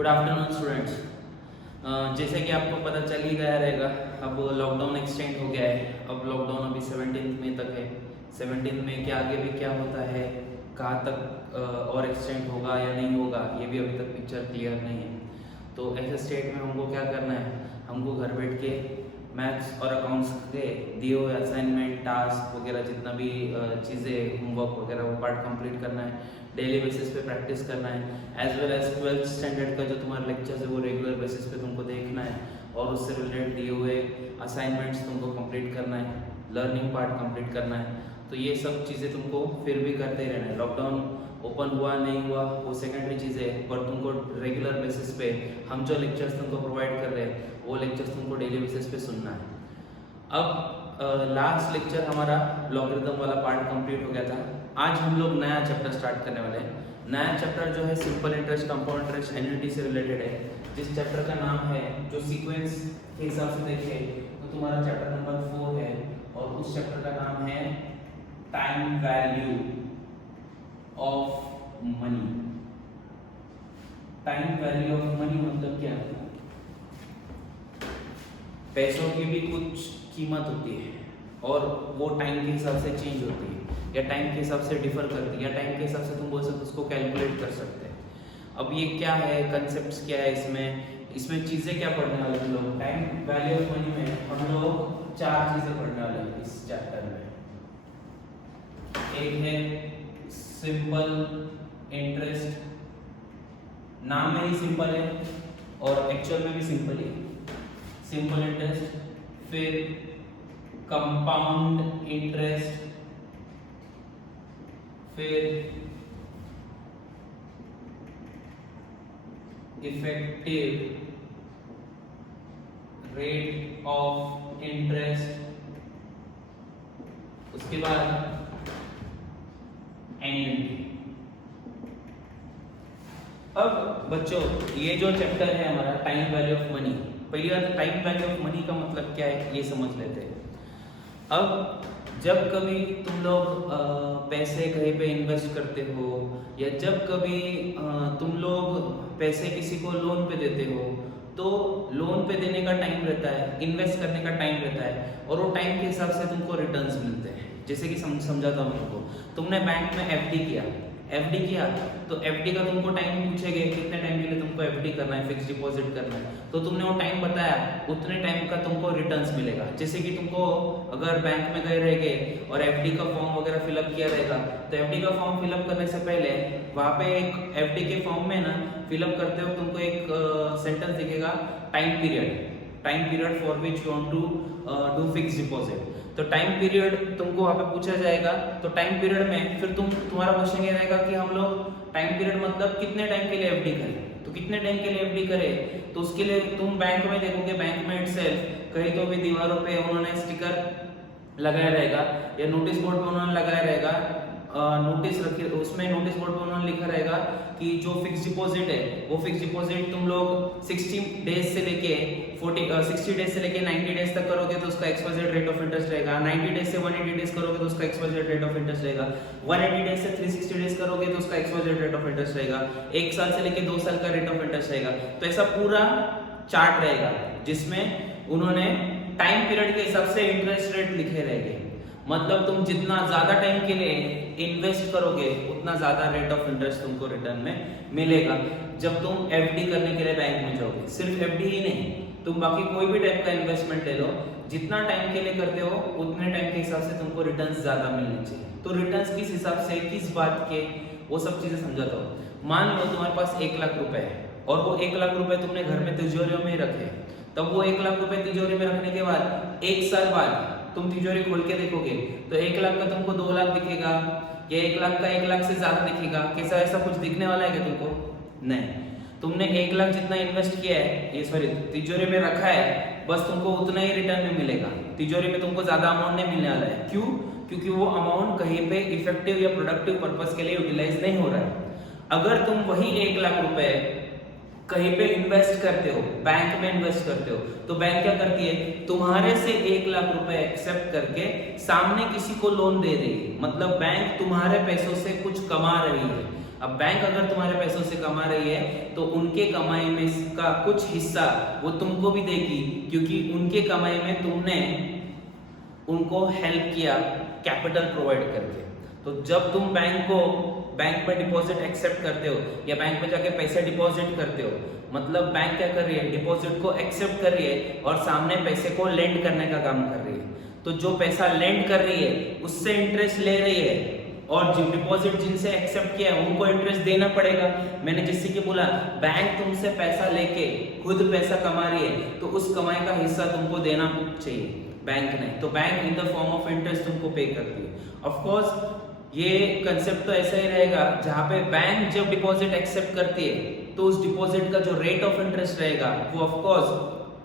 Good afternoon students. जैसे कि आपको पता चल ही गया रहेगा, अब लॉकडाउन एक्सटेंड हो गया है। अब लॉकडाउन अभी 17 मई तक है। 17 मई के आगे भी क्या होता है, कहाँ तक और एक्सटेंड होगा या नहीं होगा, ये भी अभी तक पिक्चर क्लियर नहीं है। तो ऐसे स्टेट में हमको क्या करना है, हमको घर बैठ के मैथ्स और अकाउंट्स के दिए हुए असाइनमेंट, टास्क वगैरह जितना भी चीज़ें, होमवर्क वगैरह, वो पार्ट कंप्लीट करना है। डेली बेसिस पे प्रैक्टिस करना है। As well as 12th standard का जो तुम्हारा लेक्चर्स है वो रेगुलर बेसिस पे तुमको देखना है, और उससे रिलेटेड दिए हुए असाइनमेंट्स तुमको कंप्लीट करना है, लर्निंग पार्ट कंप्लीट करना है। तो ये सब चीज़ें तुमको फिर भी करते रहना है। लॉकडाउन ओपन हुआ नहीं हुआ वो सेकेंडरी चीज़ है, पर तुमको रेगुलर बेसिस पे हम जो लेक्चर्स तुमको प्रोवाइड कर रहे हैं वो लेक्चर्स तुमको डेली बेसिस पे सुनना है। अब लास्ट लेक्चर हमारा लॉगरिथम वाला पार्ट कंप्लीट हो गया था। आज हम लोग नया चैप्टर स्टार्ट करने वाले हैं। नया चैप्टर जो है simple interest, compound interest, annuity से रिलेटेड है। जिस चैप्टर का नाम है, जो सीक्वेंस के हिसाब से देखें तो तुम्हारा चैप्टर नंबर 4 है, और उस चैप्टर का नाम है time value of money. Time value of money मतलब क्या है? पैसों की भी कुछ कीमत होती है, और वो टाइम के हिसाब से चेंज होती है, या टाइम के हिसाब से डिफर करती है, या टाइम के हिसाब से तुम बोल सकते हो उसको कैलकुलेट कर सकते हैं। अब ये क्या है, कंसेप्ट्स क्या है, इसमें चीज़ें क्या पढ़ने वाले हम लोग? टाइम वैल्यू ऑफ मनी में हम लोग 4 चीज़ें पढ़ने वाले हैं इस चैप्टर में। एक है सिंपल इंटरेस्ट, नाम में ही सिंपल है और एक्चुअल में भी सिंपल ही है, सिंपल इंटरेस्ट। फिर कंपाउंड इंटरेस्ट, फिर इफेक्टिव रेट ऑफ इंटरेस्ट, उसके बाद एन्युटी। अब बच्चों, ये जो चैप्टर है हमारा टाइम वैल्यू ऑफ मनी, पहली बात टाइम वैल्यू ऑफ मनी का मतलब क्या है ये समझ लेते हैं। अब जब कभी तुम लोग पैसे कहीं पे इन्वेस्ट करते हो, या जब कभी तुम लोग पैसे किसी को लोन पे देते हो, तो लोन पे देने का टाइम रहता है, इन्वेस्ट करने का टाइम रहता है, और वो टाइम के हिसाब से तुमको रिटर्न्स मिलते हैं। जैसे कि समझाता हूँ तुमको, तुमने बैंक में एफडी किया तो एफडी का तुमको टाइम पूछेंगे, कितने टाइम के लिए तुमको एफडी करना है, फिक्स डिपॉजिट करना है, तो तुमने वो टाइम बताया, उतने टाइम का तुमको रिटर्न्स मिलेगा। जैसे कि तुमको अगर बैंक में गए रहेगे और एफडी का फॉर्म वगैरह फिलअप किया रहेगा, तो एफडी का फॉर्म फिलअप करने से पहले वहाँ पे एक एफडी के फॉर्म में ना फिलअप करते हो तुमको एक सेंटेंस दिखेगा, time period for which you want to do fix deposit. तो टाइम पीरियड तुमको वहाँ पे पूछा जाएगा, तो टाइम पीरियड में फिर तुम्हारा क्वेश्चन ये रहेगा कि हम लोग टाइम पीरियड मतलब कितने टाइम के लिए एफडी करें, तो कितने टाइम के लिए एफडी करें, तो उसके लिए तुम बैंक में देखोगे, बैंक में इटसेल्फ कहीं तो भी दीवारों पे उन्होंने स्टिकर लगाया रहेगा, या नोटिस बोर्ड पे उन्होंने लगाया रहेगा, नोटिस रखी, उसमें नोटिस बोर्ड पे उन्होंने लिखा रहेगा कि जो फिक्स डिपॉजिट है वो फिक्स डिपॉजिट तुम लोग 60 डेज से लेके 90 डेज तक करोगे तो उसका XYZ रेट ऑफ इंटरेस्ट रहेगा, 90 डेज से 180 डेज करोगे तो उसका XYZ रेट ऑफ इंटरेस्ट रहेगा, 180 डेज से 360 डेज करोगे तो उसका XYZ रेट ऑफ इंटरेस्ट रहेगा, 1 साल से लेके 2 साल का रेट ऑफ इंटरेस्ट रहेगा। तो ऐसा पूरा चार्ट रहेगा जिसमें उन्होंने टाइम पीरियड के हिसाब से इंटरेस्ट रेट लिखे रहेंगे। मतलब तुम जितना ज्यादा टाइम के लिए इन्वेस्ट करोगे उतना ज्यादा रेट ऑफ इंटरेस्ट तुमको रिटर्न में मिलेगा जब तुम एफडी करने के लिए बैंक में जाओगे। सिर्फ एफडी ही नहीं, तुम बाकी कोई भी टाइप का इन्वेस्टमेंट ले लो, जितना टाइम के लिए करते हो उतने टाइम के हिसाब से तुमको रिटर्न्स ज्यादा मिलने चाहिए। तो रिटर्न्स किस हिसाब से, किस बात के, वो सब चीजें समझाता हूँ। मान लो तुम्हारे पास 1 लाख रुपए है, और वो 1 लाख रुपए तुमने घर में तिजोरियों में ही रखे, तब वो 1 लाख रुपए तिजोरी में रखने के बाद 1 साल बाद तुम तिजोरी खोल के देखोगे तो 1 लाख का तुमको 2 लाख दिखेगा, या 1 लाख का 1 लाख से ज्यादा दिखेगा। कैसा ऐसा कुछ दिखने वाला है क्या तुमको? नहीं। तुमने 1 लाख जितना इन्वेस्ट किया है, ये सॉरी तिजोरी में रखा है, बस तुमको उतना ही रिटर्न में मिलेगा। तिजोरी में तुमको ज्यादा अमाउंट नहीं मिलने वाला है। क्यों? क्योंकि वो अमाउंट कहीं पे इफेक्टिव या प्रोडक्टिव पर्पस के लिए यूटिलाइज नहीं हो रहा है। अगर तुम वही 1 लाख रुपए कहीं पे इन्वेस्ट करते हो, बैंक में इन्वेस्ट करते हो, तो बैंक क्या करती है, तुम्हारे से 1 लाख रुपए एक्सेप्ट करके सामने किसी को लोन दे रही है। मतलब बैंक तुम्हारे पैसों से कुछ कमा रही है। अब बैंक अगर तुम्हारे पैसों से कमा रही है तो उनके कमाई में का कुछ हिस्सा वो तुमको भी देगी, क्योंकि उनके कमाई में तुमने उनको हेल्प किया कैपिटल प्रोवाइड करके। तो जब तुम बैंक में डिपॉजिट एक्सेप्ट करते हो या बैंक में जाके पैसे डिपॉजिट करते हो, मतलब बैंक क्या कर रही है, डिपॉजिट को एक्सेप्ट कर रही है और सामने पैसे को लेंड करने का काम कर रही है। तो जो पैसा लेंड कर रही है उससे इंटरेस्ट ले रही है, और जो डिपॉजिट जिनसे एक्सेप्ट किया है उनको इंटरेस्ट देना पड़ेगा। मैंने जिससे कि बोला बैंक तुमसे पैसा लेके खुद पैसा कमा रही है तो उस कमाई का हिस्सा तुमको देना चाहिए बैंक ने, तो bank in the form of interest तुमको पे करती है। ऑफ कोर्स ये कंसेप्ट तो ऐसा ही रहेगा, जहाँ पे बैंक जब डिपॉजिट एक्सेप्ट करती है तो उस डिपॉजिट का जो रेट ऑफ इंटरेस्ट रहेगा वो ऑफ कोर्स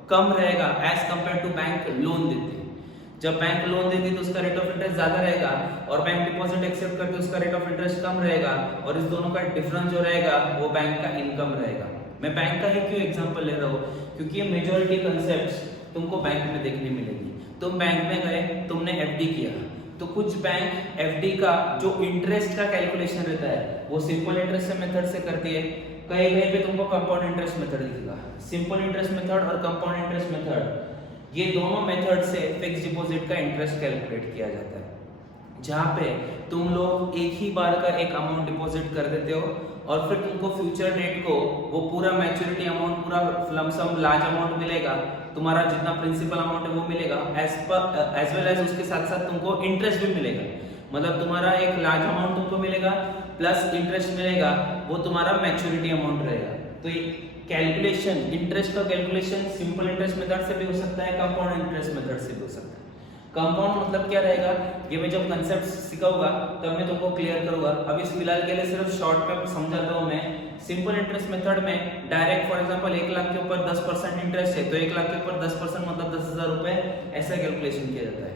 कम रहेगा as compare to bank loan देती है। जब बैंक लोन देती है तो उसका रेट ऑफ इंटरेस्ट ज्यादा रहेगा और बैंक डिपॉजिट एक्सेप्ट करती है उसका रेट ऑफ इंटरेस्ट कम रहेगा, और इस दोनों का डिफरेंस जो रहेगा वो बैंक का इनकम रहेगा। मैं बैंक का ही क्यों एग्जांपल ले रहा हूँ, क्योंकि ये मेजॉरिटी कंसेप्ट्स तुमको बैंक में देखने मिलेगी। तुम बैंक में गए, तुमने एफडी किया, तो कुछ बैंक एफडी का जो इंटरेस्ट का कैलकुलेशन रहता है वो सिंपल इंटरेस्ट मेथड से करती है, कहीं कहीं पे तुमको कंपाउंड इंटरेस्ट मेथड दिखेगा। सिंपल इंटरेस्ट मेथड और कंपाउंड इंटरेस्ट मेथड, ये दोनों मेथड से फिक्स डिपॉजिट का इंटरेस्ट कैलकुलेट किया जाता है, जहाँ पे तुम लोग एक ही बार का एक अमाउंट डिपॉजिट कर देते हो और फिर तुमको फ्यूचर डेट को वो पूरा मैच्योरिटी अमाउंट, पूरा लमसम लार्ज अमाउंट मिलेगा, तुम्हारा जितना प्रिंसिपल अमाउंट है वो मिलेगा, एज वेल एज उसके साथ साथ तुमको इंटरेस्ट भी मिलेगा। मतलब तुम्हारा एक लार्ज अमाउंट तुमको मिलेगा प्लस इंटरेस्ट मिलेगा, वो तुम्हारा मैच्योरिटी अमाउंट रहेगा। तो ये कैलकुलेशन, इंटरेस्ट का कैलकुलेशन सिंपल इंटरेस्ट मेथड से भी हो सकता है, कंपाउंड इंटरेस्ट मेथड से भी हो सकता है। कंपाउंड मतलब क्या रहेगा, ये मैं जब कंसेप्ट सिखाऊंगा तब मैं तुमको क्लियर करूंगा। अभी इस फिलहाल के लिए सिर्फ शॉर्ट में समझाता हूँ मैं। सिंपल इंटरेस्ट मेथड में डायरेक्ट फॉर एग्जांपल 1 लाख के ऊपर 10% इंटरेस्ट है तो 1 लाख के ऊपर 10% मतलब 10,000 रुपए, ऐसा कैलकुलेशन किया जाता है।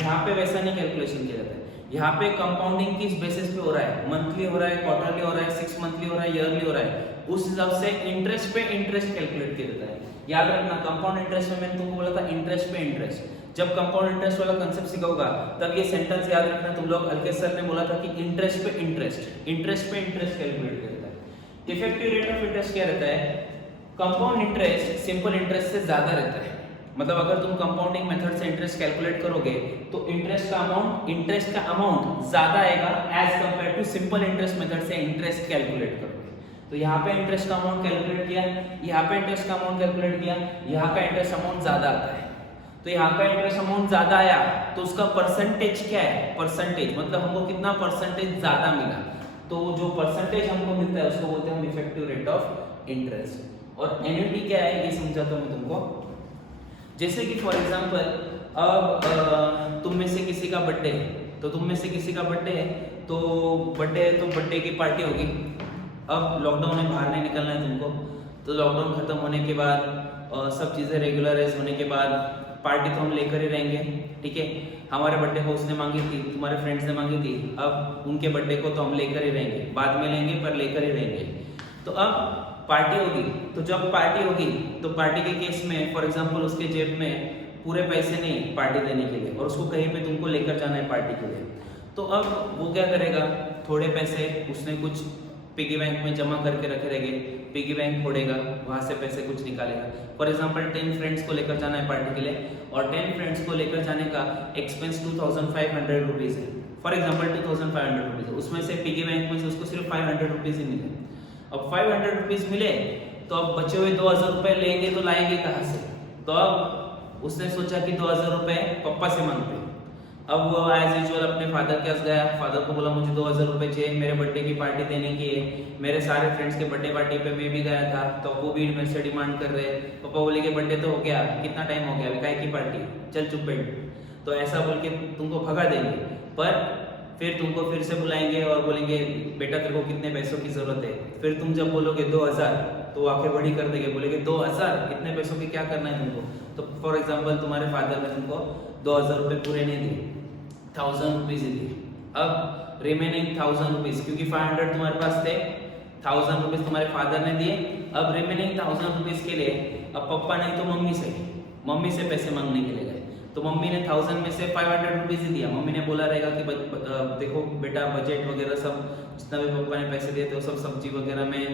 यहाँ पे वैसा नहीं कैलकुलेशन किया जाता है। यहाँ पे कंपाउंडिंग किस बेसिस पे हो रहा है, मंथली हो रहा है, क्वार्टरली हो रहा है, 6 मंथली हो रहा है, ईयरली हो रहा है, उस हिसाब से इंटरेस्ट पे इंटरेस्ट कैलकुलेट किया जाता है। याद रखना, कंपाउंड इंटरेस्ट में मैंने तुमको बोला था इंटरेस्ट पे इंटरेस्ट। जब कंपाउंड इंटरेस्ट वाला कंसेप्ट सिखाऊंगा तब ये सेंटेंस याद रखना तुम लोग, अलकेश सर ने बोला था कि इंटरेस्ट पे इंटरेस्ट, इंटरेस्ट पे इंटरेस्ट कैलकुलेट किया जाता है। इफेक्टिव रेट ऑफ इंटरेस्ट क्या रहता है, कंपाउंड इंटरेस्ट सिंपल इंटरेस्ट से ज्यादा रहता है। मतलब अगर तुम कंपाउंडिंग मेथड से इंटरेस्ट कैलकुलेट करोगे तो इंटरेस्ट का अमाउंट ज्यादा आएगा as compare to simple interest method से इंटरेस्ट कैलकुलेट करोगे। तो यहाँ पे इंटरेस्ट का अमाउंट कैलकुलेट किया, यहाँ पे इंटरेस्ट का अमाउंट कैलकुलेट किया, यहाँ का इंटरेस्ट अमाउंट ज्यादा आता है। तो यहाँ का इंटरेस्ट अमाउंट ज्यादा आया तो उसका परसेंटेज क्या है, परसेंटेज मतलब हमको कितना परसेंटेज ज्यादा मिला, तो जो परसेंटेज हमको मिलता है उसको बोलते हैं हम इफेक्टिव रेट ऑफ इंटरेस्ट। और एन्युटी क्या है ये समझाता हूँ मैं तुमको। जैसे कि फॉर एग्जांपल अब तुम में से किसी का बर्थडे है, तो तुम में से किसी का बर्थडे है तो बर्थडे की पार्टी होगी। अब लॉकडाउन में बाहर नहीं निकलना है तुमको, तो लॉकडाउन खत्म होने के बाद सब चीज़ें रेगुलराइज होने के बाद पार्टी तो हम लेकर ही रहेंगे, ठीक है। हमारे बर्थडे को उसने मांगी थी, तुम्हारे फ्रेंड्स ने मांगी थी, अब उनके बर्थडे को तो हम लेकर ही रहेंगे, बाद में लेंगे पर लेकर ही रहेंगे। तो अब पार्टी होगी, तो जब पार्टी होगी तो पार्टी के केस में फॉर एग्जांपल उसके जेब में पूरे पैसे नहीं पार्टी देने के लिए और उसको कहीं पे तुमको लेकर जाना है पार्टी के लिए, तो अब वो क्या करेगा, थोड़े पैसे उसने कुछ पिगी बैंक में जमा करके रखे रहेंगे, पिगी बैंक फोड़ेगा, वहाँ से पैसे कुछ निकालेगा। फॉर एग्जांपल 10 फ्रेंड्स को लेकर जाना है पार्टी के लिए और 10 फ्रेंड्स को लेकर जाने का एक्सपेंस 2500 रुपीज़ है, फॉर एग्जांपल 2500 रुपीज़ है, उसमें से पिगी बैंक में से उसको सिर्फ 500 रुपीज़ ही मिले। अब 500 रुपीज़ मिले तो अब बचे हुए 2000 रुपये लेंगे तो लाएंगे कहाँ से, तो अब उसने सोचा कि 2000 रुपये पापा से मांगते। अब वो एज यूजुअल अपने फादर के पास गया, फादर को बोला मुझे 2000 रुपये चाहिए, मेरे बर्थडे की पार्टी देने की है, मेरे सारे फ्रेंड्स के बर्थडे पार्टी पे मैं भी गया था तो वो भी मेरे से डिमांड कर रहे हैं। पापा बोले कि बर्थडे तो हो गया, कितना टाइम हो गया, अभी काय की पार्टी, चल चुप बैठ। तो ऐसा बोल के तुमको भगा देंगे, पर फिर तुमको फिर से बुलाएंगे और बोलेंगे बेटा तेरे को कितने पैसों की जरूरत है। फिर तुम जब बोलोगे 2000 तो आंखें बड़ी कर देंगे, बोलेंगे 2000 इतने पैसों की क्या करना है तुमको। तो फॉर एग्जांपल तुम्हारे फादर ने तुमको 2000 रुपये पूरे नहीं दिए, 1000 रुपीज़ ही दिए। अब रिमेनिंग 1000 रुपीज़, क्योंकि 500 तुम्हारे पास थे, 1000 रुपीज़ तुम्हारे फादर ने दिए। अब रिमेनिंग 1000 रुपीज़ के लिए अब पापा नहीं तो मम्मी से पैसे मांगने के लिए गए, तो मम्मी ने 1000 में से 500 रुपीज़ ही दिया। मम्मी ने बोला रहेगा कि देखो बेटा बजट वगैरह सब जितना भी पापा ने पैसे दिए थे वो सब सब्जी वगैरह में,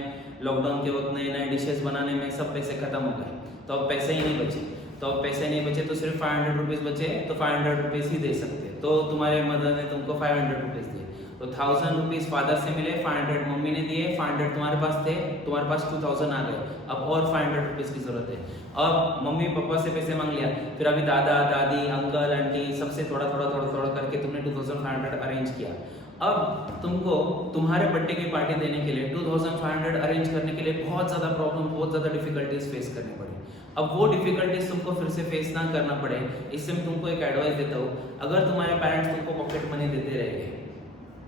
लॉकडाउन के वक्त नए नए डिशेस बनाने में सब पैसे खत्म हो गए। तो अब पैसे ही नहीं बचे, तो अब पैसे नहीं बचे तो सिर्फ 500 रुपीज़ बचे, तो 500 रुपीज़ ही दे सकते। तो तुम्हारे मदर ने तुमको 500 रुपीज़ दिए, तो 1000 रुपीज़ फादर से मिले, 500 मम्मी ने दिए, 500 तुम्हारे पास थे, तुम्हारे पास 2000 आ गए। अब और 500 रुपीज़ की ज़रूरत है। अब मम्मी पापा से पैसे मांग लिया, फिर अभी दादा दादी अंकल आंटी सबसे थोड़ा थोड़ा थोड़ा थोड़ा करके तुमने 2500 अरेंज किया। अब तुमको तुम्हारे बर्थडे की पार्टी देने के लिए 2500 अरेंज करने के लिए बहुत ज़्यादा प्रॉब्लम, बहुत ज़्यादा डिफिकल्टीज फेस करनी पड़ी। अब वो डिफिकल्टीज तुमको फिर से फेस ना करना पड़े, इससे मैं तुमको एक एडवाइस देता हूँ। अगर तुम्हारे पेरेंट्स तुमको पॉकेट मनी देते रहेंगे,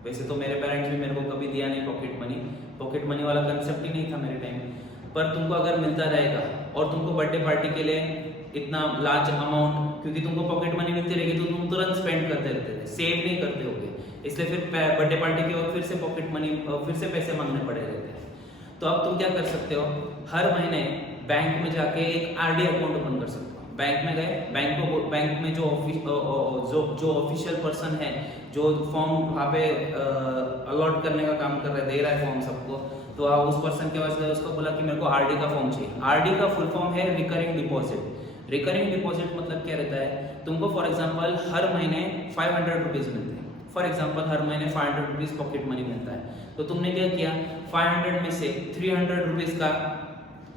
वैसे तो मेरे पेरेंट्स भी मेरे को कभी दिया नहीं पॉकेट मनी वाला कंसेप्ट ही नहीं था मेरे टाइम, पर तुमको अगर मिलता रहेगा और तुमको बर्थडे पार्टी के लिए इतना लार्ज अमाउंट, क्योंकि तुमको पॉकेट मनी मिलती रहेगी तो तुम तुरंत स्पेंड करते रहते थे, सेव नहीं करते होगे, इसलिए फिर बर्थडे पार्टी के वक्त फिर से पॉकेट मनी, फिर से पैसे मांगने पड़े रहते हैं। तो अब तुम क्या कर सकते हो, हर महीने बैंक में जाके एक आरडी अकाउंट ओपन कर सकते हो। बैंक में गए, बैंक में जो ऑफिशियल पर्सन है, जो फॉर्म वहाँ पे अलॉट करने का काम कर रहा है, दे रहा है फॉर्म सबको, तो आप उस पर्सन के पास गए, उसको बोला कि मेरे को आरडी का फॉर्म चाहिए। आरडी का फुल फॉर्म है रिकरिंग डिपॉजिट। रिकरिंग डिपॉजिट मतलब क्या रहता है, तुमको फॉर एग्जांपल हर महीने 500 रुपीज़ मिलते हैं। फॉर एग्जांपल हर महीने 500 रुपीज़ पॉकेट मनी मिलता है, तो तुमने क्या किया, 500 में से 300 रुपीज़ का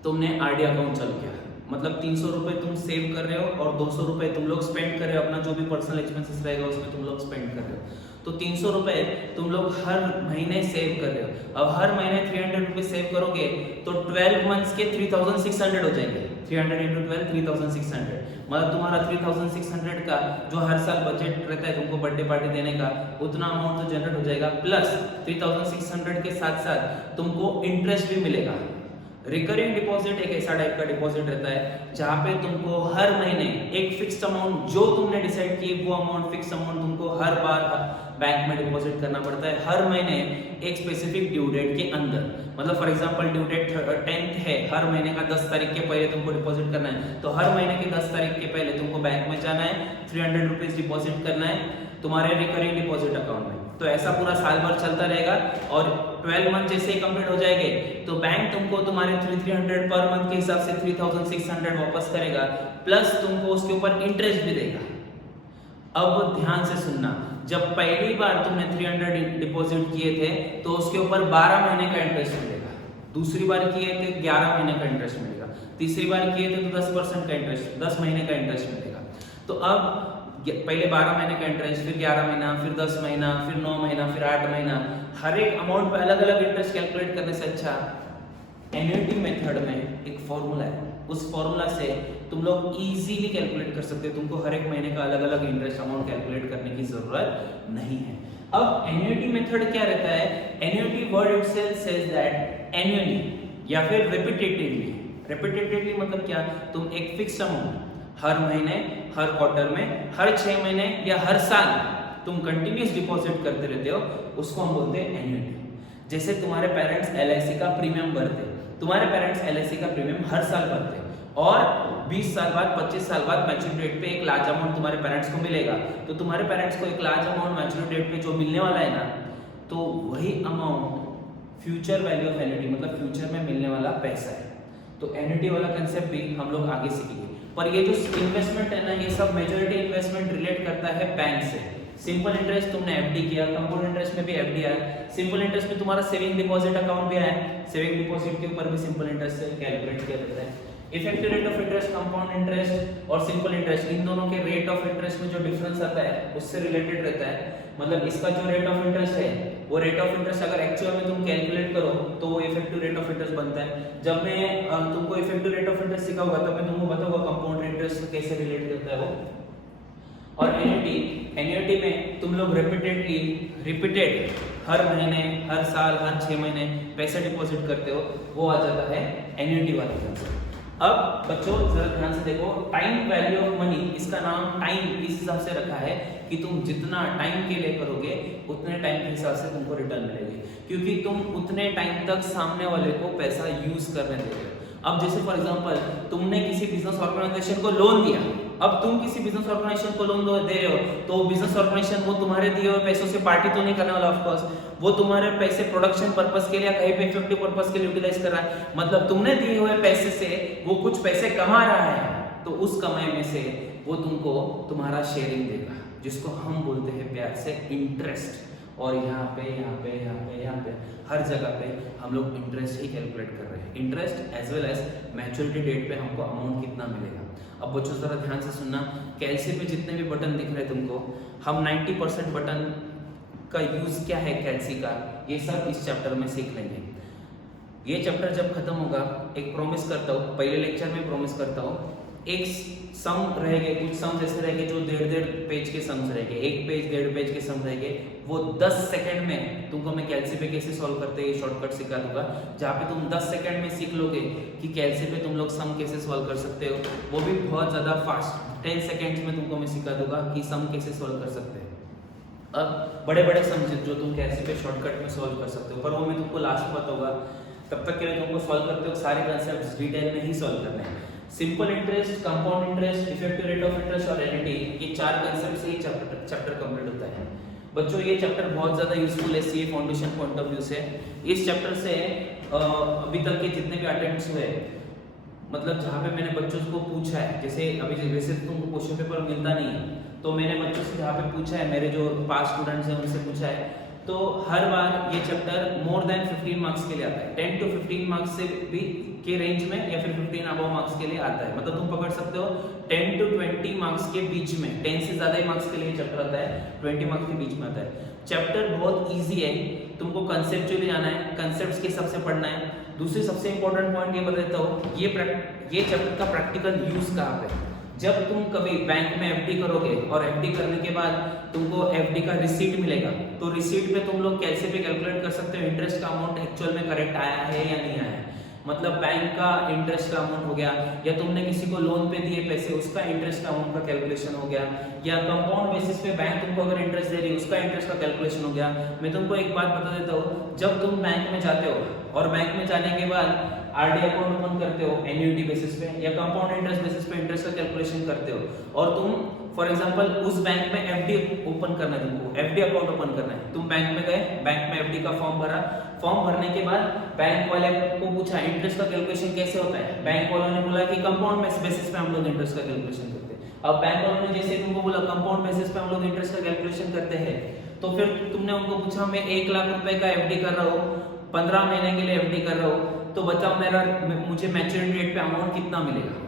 तुमने आरडी अकाउंट चालू किया। मतलब 300 रुपये तुम सेव कर रहे हो और 200 रुपये तुम लोग स्पेंड कर रहे हो, अपना जो भी पर्सनल एक्सपेंसेस रहेगा उसमें तुम लोग स्पेंड कर रहे हो। तो 300 रुपये तुम लोग हर महीने सेव कर रहे हो। अब हर महीने 300 रुपये सेव करोगे तो 12 मंथ्स के 3600 हो जाएंगे। 300 इंटू 12 3600, मतलब तुम्हारा 3600 का जो हर साल बजट रहता है तुमको बर्थडे पार्टी देने का, उतना अमाउंट तो जनरेट हो जाएगा। प्लस 3600 के साथ साथ तुमको इंटरेस्ट भी मिलेगा। रिकरिंग डिपॉजिट एक ऐसा टाइप का डिपॉजिट रहता है जहाँ पे तुमको हर महीने एक फिक्स्ड अमाउंट जो तुमने डिसाइड किए वो अमाउंट, फिक्स अमाउंट तुमको हर बार बैंक में डिपॉजिट करना पड़ता है, हर महीने एक स्पेसिफिक ड्यू डेट के अंदर। मतलब for example due date 10th है, हर महीने का 10 तारीख के पहले तुमको डिपॉजिट करना है, तो हर महीने के 10 तारीख के पहले तुमको बैंक में जाना है, 300 रुपीज़ डिपॉजिट करना है तुम्हारे रिकरिंग डिपॉजिट अकाउंट में। तो ऐसा पूरा साल भर चलता रहेगा और 12 मंथ जैसे ही कंप्लीट हो जाएंगे तो बैंक तुमको तुम्हारे 300 पर मंथ के हिसाब से 3600 वापस करेगा, प्लस तुमको उसके ऊपर इंटरेस्ट भी देगा। अब ध्यान से सुनना, जब पहली बार तुमने 300 डिपॉजिट किए थे तो उसके ऊपर 12 महीने का इंटरेस्ट मिलेगा, दूसरी बार किए थे 11 महीने का इंटरेस्ट मिलेगा, तीसरी बार किए थे तो 10% का इंटरेस्ट, 10 महीने का इंटरेस्ट मिलेगा। तो अब पहले 12 महीने का इंटरेस्ट, फिर 11 महीना, फिर 10 महीना, फिर 9 महीना, फिर 8 महीना, हर एक अमाउंट पे अलग अलग इंटरेस्ट कैलकुलेट करने से अच्छा एन्युटी मेथड में एक फॉर्मूला है, उस फॉर्मूला से तुम लोग इजीली कैलकुलेट कर सकते हो, तुमको हर एक महीने का अलग अलग इंटरेस्ट अमाउंट कैलकुलेट करने की जरूरत नहीं है। अब एन्युटी मेथड क्या रहता है, annuity word itself says that annually या फिर रिपीटेटिवली। रिपीटेटिवली मतलब क्या, तुम एक फिक्स अमाउंट हर महीने, हर क्वार्टर में, हर 6 महीने या हर साल तुम कंटिन्यूस डिपॉजिट करते रहते हो, उसको हम बोलते हैं एन्युटी। जैसे तुम्हारे पेरेंट्स LIC का प्रीमियम भरते, तुम्हारे पेरेंट्स LIC का प्रीमियम हर साल भरते और 20 साल बाद, 25 साल बाद मैच्योरिटी डेट पे एक लार्ज अमाउंट तुम्हारे पेरेंट्स को मिलेगा। तो तुम्हारे पेरेंट्स को एक लार्ज अमाउंट मैच्योरिटी डेट पे जो मिलने वाला है ना, तो वही amount future value of annuity, मतलब फ्यूचर में मिलने वाला पैसा है। तो एन्युटी वाला कंसेप्ट भी हम लोग आगे सीखेंगे। पर ये जो इन्वेस्टमेंट है ना, ये सब मेजॉरिटी इन्वेस्टमेंट रिलेट करता है बैंक से। सिंपल इंटरेस्ट तुमने FD किया, कंपाउंड इंटरेस्ट में भी FD आया, सिंपल इंटरेस्ट में तुम्हारा सेविंग डिपॉजिट अकाउंट भी आया, सेविंग डिपॉजिट के ऊपर भी सिंपल इंटरेस्ट से कैलकुलेट किया जाता है। Effective rate of interest, compound interest और सिंपल इंटरेस्ट, इन दोनों के रेट ऑफ इंटरेस्ट में जो डिफरेंस आता है उससे रिलेटेड रहता है। मतलब इसका जो रेट ऑफ इंटरेस्ट है, वो रेट ऑफ इंटरेस्ट अगर एक्चुअल में तुम कैलकुलेट करो तो वो इफेक्टिव रेट ऑफ इंटरेस्ट बनता है। जब मैं तुमको इफेक्टिव रेट ऑफ इंटरेस्ट सिखाऊंगा तब मैं तुमको बताऊंगा कंपाउंड इंटरेस्ट कैसे रिलेट करता है वो। और एन्युटी में तुम लोग रिपीटेड हर महीने, हर साल, हर 6 महीने पैसे डिपॉजिट करते हो, वो आ जाता है एन्युटी वाला कंसेप्ट। अब बच्चों जरा ध्यान से देखो, टाइम वैल्यू ऑफ मनी, इसका नाम टाइम इस हिसाब से रखा है कि तुम जितना टाइम के लिए करोगे उतने टाइम के हिसाब से तुमको रिटर्न मिलेगी, क्योंकि तुम उतने टाइम तक सामने वाले को पैसा यूज करने दे रहे हो। अब जैसे फॉर एग्जांपल तुमने किसी बिजनेस ऑर्गेनाइजेशन को लोन दिया, अब तुम किसी बिजनेस ऑर्गेनाइजेशन को लोन दे रहे हो, तो बिजनेस ऑर्गेनाइजेशन वो तुम्हारे दिए हुए पैसों से पार्टी तो नहीं करने वाला, ऑफ कोर्स वो तुम्हारे पैसे प्रोडक्शन पर्पस के लिए कहीं पे इफेक्टिव पर्पस के लिए यूटिलाइज कर रहा है, मतलब तुमने दिए हुए पैसे से वो कुछ पैसे कमा रहा है, तो उस कमाई में से वो तुमको तुम्हारा शेयरिंग देगा, जिसको हम बोलते हैं प्यार से इंटरेस्ट। और यहाँ पे हर जगह पे हम लोग इंटरेस्ट ही कैलकुलेट कर रहे हैं, interest as well as maturity date पे हमको अमाउंट कितना मिलेगा। अब बच्चों जरा ध्यान से सुनना, कैलसी पे जितने भी बटन दिख रहे हैं तुमको, हम 90% बटन का यूज क्या है कैलसी का, ये सब इस चैप्टर में सीख लेंगे। ये चैप्टर जब खत्म होगा, एक प्रॉमिस करता हूँ, पहले लेक्चर में प्रॉमिस करता हूँ, एक सम रहेंगे, कुछ सम ऐसे रहेंगे जो 1.5 पेज के सम्स रहेंगे, 1 पेज 1.5 पेज के सम रहेंगे, वो 10 सेकंड में तुमको मैं कैलसी पे कैसे सॉल्व करते हैं शॉर्टकट सिखा दूंगा, जहाँ पे तुम 10 सेकंड में सीख लोगे कि कैलसी पे तुम लोग सम कैसे सॉल्व कर सकते हो, वो भी बहुत ज़्यादा फास्ट 10 सेकेंड्स में तुमको मैं सिखा दूंगा कि सम कैसे सॉल्व कर सकते हैं। अब बड़े बड़े सम जो तुम कैलसी पे शॉर्टकट में सॉल्व कर सकते हो, पर वो मैं तुमको लास्ट में बताऊंगा, तब तक के लिए तुमको सॉल्व करते हो सारे कंसेप्ट डिटेल में ही सॉल्व करने हैं। Simple interest, compound interest, effective rate of interest और एनटी, ये 4 कंसेप्ट से ये चैप्टर कंप्लीट होता है। बच्चों ये चैप्टर बहुत ज़्यादा यूजफुल है CA foundation point of view से। इस चैप्टर से अभी तक के जितने भी अटेम्प्ट्स हुए, मतलब जहाँ पे मैंने बच्चों को पूछा है, जैसे अभी वैसे तो तुमको क्वेश्चन पेपर मिलता नहीं है, तो मैंने बच्चों से जहाँ पे पूछा है, मेरे जो पास स्टूडेंट्स हैं उनसे पूछा है, तो हर बार ये चैप्टर मोर देन 15 मार्क्स के लिए आता है, 10 to 15 मार्क्स से भी के रेंज में, या फिर 15 अबव मार्क्स के लिए आता है, मतलब तुम पकड़ सकते हो 10 to 20 मार्क्स के बीच में, 10 से ज्यादा ही मार्क्स के लिए चैप्टर आता है, 20 मार्क्स के बीच में आता है। चैप्टर बहुत इजी है, तुमको कंसेप्चुअली जाना है, कंसेप्ट्स के हिसाब से पढ़ना है। दूसरी सबसे इंपॉर्टेंट पॉइंट ये बताता हूँ, ये चैप्टर का प्रैक्टिकल यूज कहाँ पे, जब तुम कभी बैंक में एफडी करोगे और एफडी करने के बाद तुमको एफडी का रिसीट मिलेगा, तो रिसीट पे तुम लोग कैसे पे कैलकुलेट कर सकते हो इंटरेस्ट का अमाउंट एक्चुअल में करेक्ट आया है या नहीं आया है, मतलब बैंक का इंटरेस्ट का अमाउंट हो गया, या तुमने किसी को लोन पे दिए पैसे उसका इंटरेस्ट का अमाउंट का कैलकुलेशन हो गया, या कंपाउंड बेसिस पे बैंक तुमको अगर इंटरेस्ट दे रही है उसका इंटरेस्ट का कैलकुलेशन हो गया। मैं तुमको एक बात बता देता हूँ, जब तुम बैंक में जाते हो और बैंक में जाने के बाद आरडी अकाउंट ओपन करते हो एन्युटी बेसिस पे या कंपाउंड इंटरेस्ट बेसिस पे इंटरेस्ट का कैलकुलेशन करते हो, और तुम फॉर एग्जांपल उस बैंक में एफडी ओपन करना है, तुमको एफडी अकाउंट ओपन करना है, तुम बैंक में गए, बैंक में एफडी का फॉर्म भरा, फॉर्म भरने के बाद बैंक वाले को पूछा इंटरेस्ट का कैलकुलेशन कैसे होता है, बैंक वालों ने बोला कि कंपाउंड बेसिस पे हम लोग इंटरेस्ट का कैलकुलेशन करते हैं। अब बैंक वालों ने जैसे तुमको बोला कंपाउंड बेसिस पे हम लोग इंटरेस्ट का कैलकुलेशन करते हैं, तो फिर तुमने उनको पूछा मैं 1 लाख रुपए का एफडी कर रहा हूँ, 15 महीने के लिए एफडी कर रहा हूँ, तो बताओ मुझे मैच्योरिटी डेट पे अमाउंट कितना मिलेगा।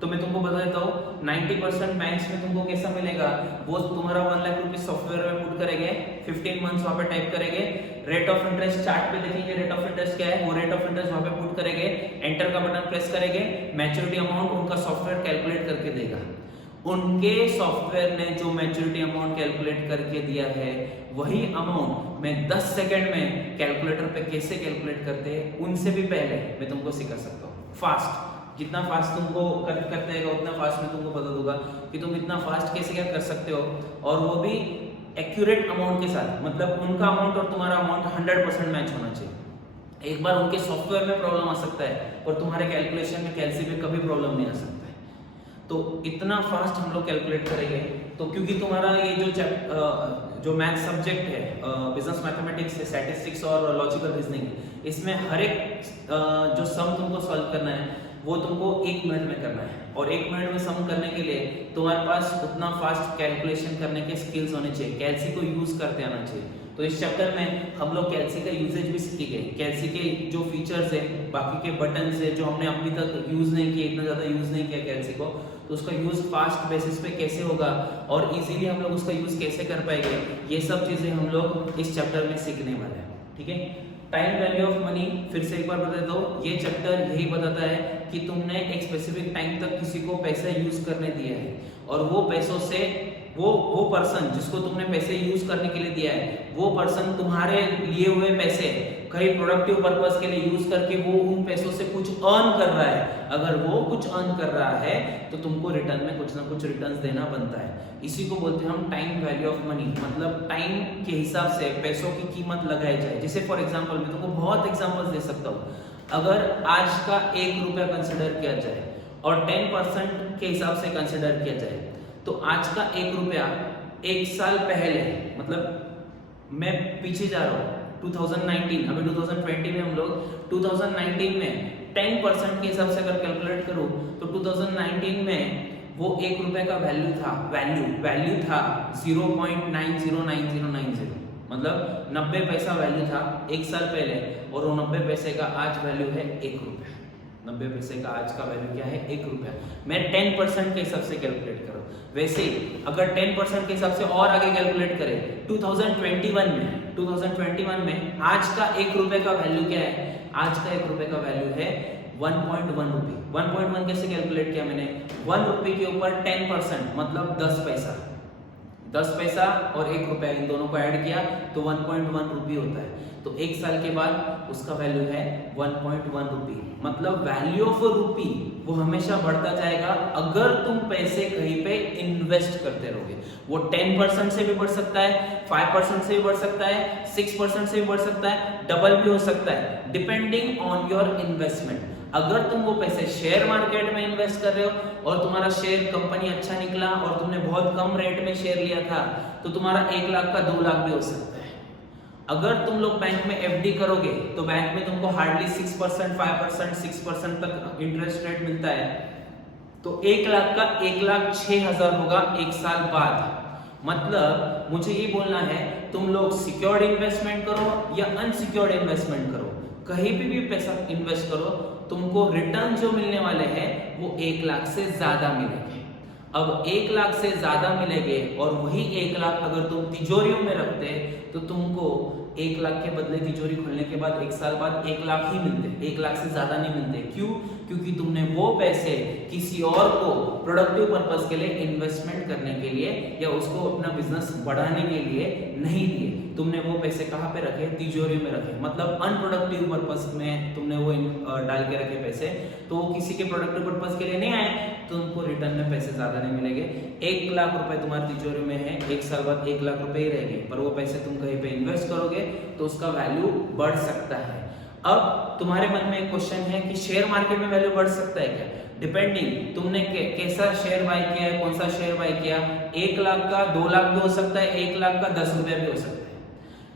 तो मैं तुमको बता देता हूँ 90% बैंक्स में तुमको कैसा मिलेगा, वो तुम्हारा 1 लाख रुपीज सॉफ्टवेयर में पुट करेंगे, 15 मंथ्स वहाँ पे टाइप करेंगे, रेट ऑफ इंटरेस्ट चार्ट पे देखेंगे रेट ऑफ इंटरेस्ट क्या है, वो रेट ऑफ इंटरेस्ट वहाँ पे पुट करेंगे, एंटर का बटन प्रेस करेंगे, मैच्योरिटी अमाउंट उनका सॉफ्टवेयर कैलकुलेट करके देगा। उनके सॉफ्टवेयर ने जो मैच्योरिटी अमाउंट कैलकुलेट करके दिया है, वही अमाउंट मैं 10 सेकंड में कैलकुलेटर पे कैसे कैलकुलेट करते हैं उनसे भी पहले मैं तुमको सिखा सकता हूँ फास्ट। जितना फास्ट तुमको करते रहेगा उतना फास्ट मैं तुमको बता दूंगा कि तुम इतना फास्ट कैसे क्या कर सकते हो, और वो भी एक्यूरेट अमाउंट के साथ, मतलब उनका अमाउंट और तुम्हारा अमाउंट 100% मैच होना चाहिए। एक बार उनके सॉफ्टवेयर में प्रॉब्लम आ सकता है और तुम्हारे कैलकुलेशन में कैलसी में कभी प्रॉब्लम नहीं आ सकता है, तो इतना फास्ट हम लोग कैलकुलेट करेंगे। तो क्योंकि तुम्हारा ये जो मैथ सब्जेक्ट है, बिजनेस मैथमेटिक्स है, स्टैटिस्टिक्स और लॉजिकल रीजनिंग, इसमें हर एक जो सम तुमको सॉल्व करना है वो तुमको 1 मिनट में करना है, और 1 मिनट में सम करने के लिए तुम्हारे पास उतना फास्ट कैलकुलेशन करने के स्किल्स होने चाहिए, कैलसी को यूज करते आना चाहिए। तो इस चैप्टर में हम लोग कैलसी का यूजेज भी सीखेंगे, कैलसी के जो फीचर्स है, बाकी के बटन्स है जो हमने अभी तक यूज नहीं किए, इतना ज़्यादा यूज नहीं किया कैलसी को, तो उसका यूज फास्ट बेसिस पे कैसे होगा और इजीली हम लोग उसका यूज कैसे कर पाएंगे, ये सब चीज़ें हम लोग इस चैप्टर में सीखने वाले हैं। ठीक है, टाइम वैल्यू ऑफ मनी फिर से एक बार बता देता हूँ, ये चैप्टर यही बताता है कि तुमने एक स्पेसिफिक टाइम तक किसी को पैसे यूज करने दिया है, और वो पैसों से वो पर्सन जिसको तुमने पैसे यूज करने के लिए दिया है, वो पर्सन तुम्हारे लिए हुए पैसे कहीं प्रोडक्टिव पर्पस के लिए यूज करके वो उन पैसों से कुछ अर्न कर रहा है। अगर वो कुछ अर्न कर रहा है तो तुमको रिटर्न में कुछ ना कुछ रिटर्न्स देना बनता है। इसी को बोलते हैं हम टाइम वैल्यू ऑफ मनी, मतलब टाइम के हिसाब से पैसों की कीमत लगाई जाए। जैसे फॉर एग्जांपल मैं तुमको बहुत एग्जांपल्स दे सकता हूँ। अगर आज का 1 रुपया कंसिडर किया जाए और 10% के हिसाब से कंसिडर किया जाए, तो आज का 1 रुपया 1 साल पहले, मतलब मैं पीछे जा रहा हूँ 2019, अभी 2020 में हम लोग 2019 में 10% के हिसाब से अगर कैलकुलेट करूँ तो 2019 में वो 1 रुपए का वैल्यू था 0.909090, मतलब 90 पैसा वैल्यू था 1 साल पहले, और वो 90 पैसे का आज वैल्यू है 1 रुपया। 90 पैसे का आज का वैल्यू क्या है? 1 रुपया। मैं 10% के हिसाब से कैलकुलेट करूँ। वैसे ही अगर 10% के हिसाब से और आगे कैलकुलेट करें 2021 में आज का 1 रुपए का वैल्यू क्या है? आज का 1 रुपए का वैल्यू है 1.1 रुपी। 1.1 कैसे कैलकुलेट किया मैंने? 1 रुपये के ऊपर 10% मतलब 10 पैसा, 10 पैसा और 1 रुपया, इन दोनों को ऐड किया तो 1.1 रुपी होता है। तो 1 साल के बाद उसका वैल्यू है 1.1 रुपी। मतलब वैल्यू ऑफ रुपी वो हमेशा बढ़ता जाएगा अगर तुम पैसे कहीं पे इन्वेस्ट करते रहोगे। वो 10% से भी बढ़ सकता है, 5% से भी बढ़ सकता है, 6% से भी बढ़ सकता है, डबल भी हो सकता है, डिपेंडिंग ऑन योर इन्वेस्टमेंट। अगर तुम वो पैसे शेयर मार्केट में इन्वेस्ट कर रहे हो और तुम्हारा शेयर कंपनी अच्छा निकला और तुमने बहुत कम रेट में शेयर लिया था, तो तुम्हारा 1 लाख का 2 लाख भी हो सकता है। अगर तुम लोग बैंक में एफडी करोगे तो बैंक में तुमको हार्डली 6%, 5%, 6% तक इंटरेस्ट रेट मिलता है। तो 1 लाख का 1,06,000 होगा 1 साल बाद। मतलब मुझे ये बोलना है, तुम लोग सिक्योर्ड इन्वेस्टमेंट करो या अनसिक्योर्ड इन्वेस्टमेंट करो, कहीं भी पैसा इन्वेस्ट करो, तुमको रिटर्न जो मिलने वाले हैं वो 1 लाख से ज्यादा मिलेंगे। अब 1 लाख से ज्यादा मिलेंगे और वही 1 लाख अगर तुम तिजोरियों में रखते तो तुमको 1 लाख के बदले तिजोरी खोलने के बाद 1 साल बाद 1 लाख ही मिलते, 1 लाख से ज्यादा नहीं मिलते। क्यों? क्योंकि तुमने वो पैसे किसी और को प्रोडक्टिव पर्पस के लिए इन्वेस्टमेंट करने के लिए या उसको अपना बिजनेस बढ़ाने के लिए नहीं दिए। तुमने वो पैसे कहाँ पे रखे? तिजोरी में रखे। मतलब अनप्रोडक्टिव पर्पस में तुमने वो डाल के रखे पैसे, तो वो किसी के प्रोडक्टिव पर्पस के लिए नहीं आए, तो तुमको रिटर्न में पैसे ज्यादा नहीं मिलेंगे। 1 लाख रुपए तुम्हारी तिजोरी में है, 1 साल बाद 1 लाख रुपए ही रहेंगे, पर वो पैसे तुम कहीं पे इन्वेस्ट करोगे तो उसका वैल्यू बढ़ सकता है। अब तुम्हारे मन में एक क्वेश्चन है कि शेयर मार्केट में वैल्यू बढ़ सकता है क्या? डिपेंडिंग तुमने कैसा शेयर बाय किया है, कौन सा शेयर बाय किया। 1 लाख का 2 लाख भी हो सकता है, 1 लाख का 10 रुपया भी हो सकता है।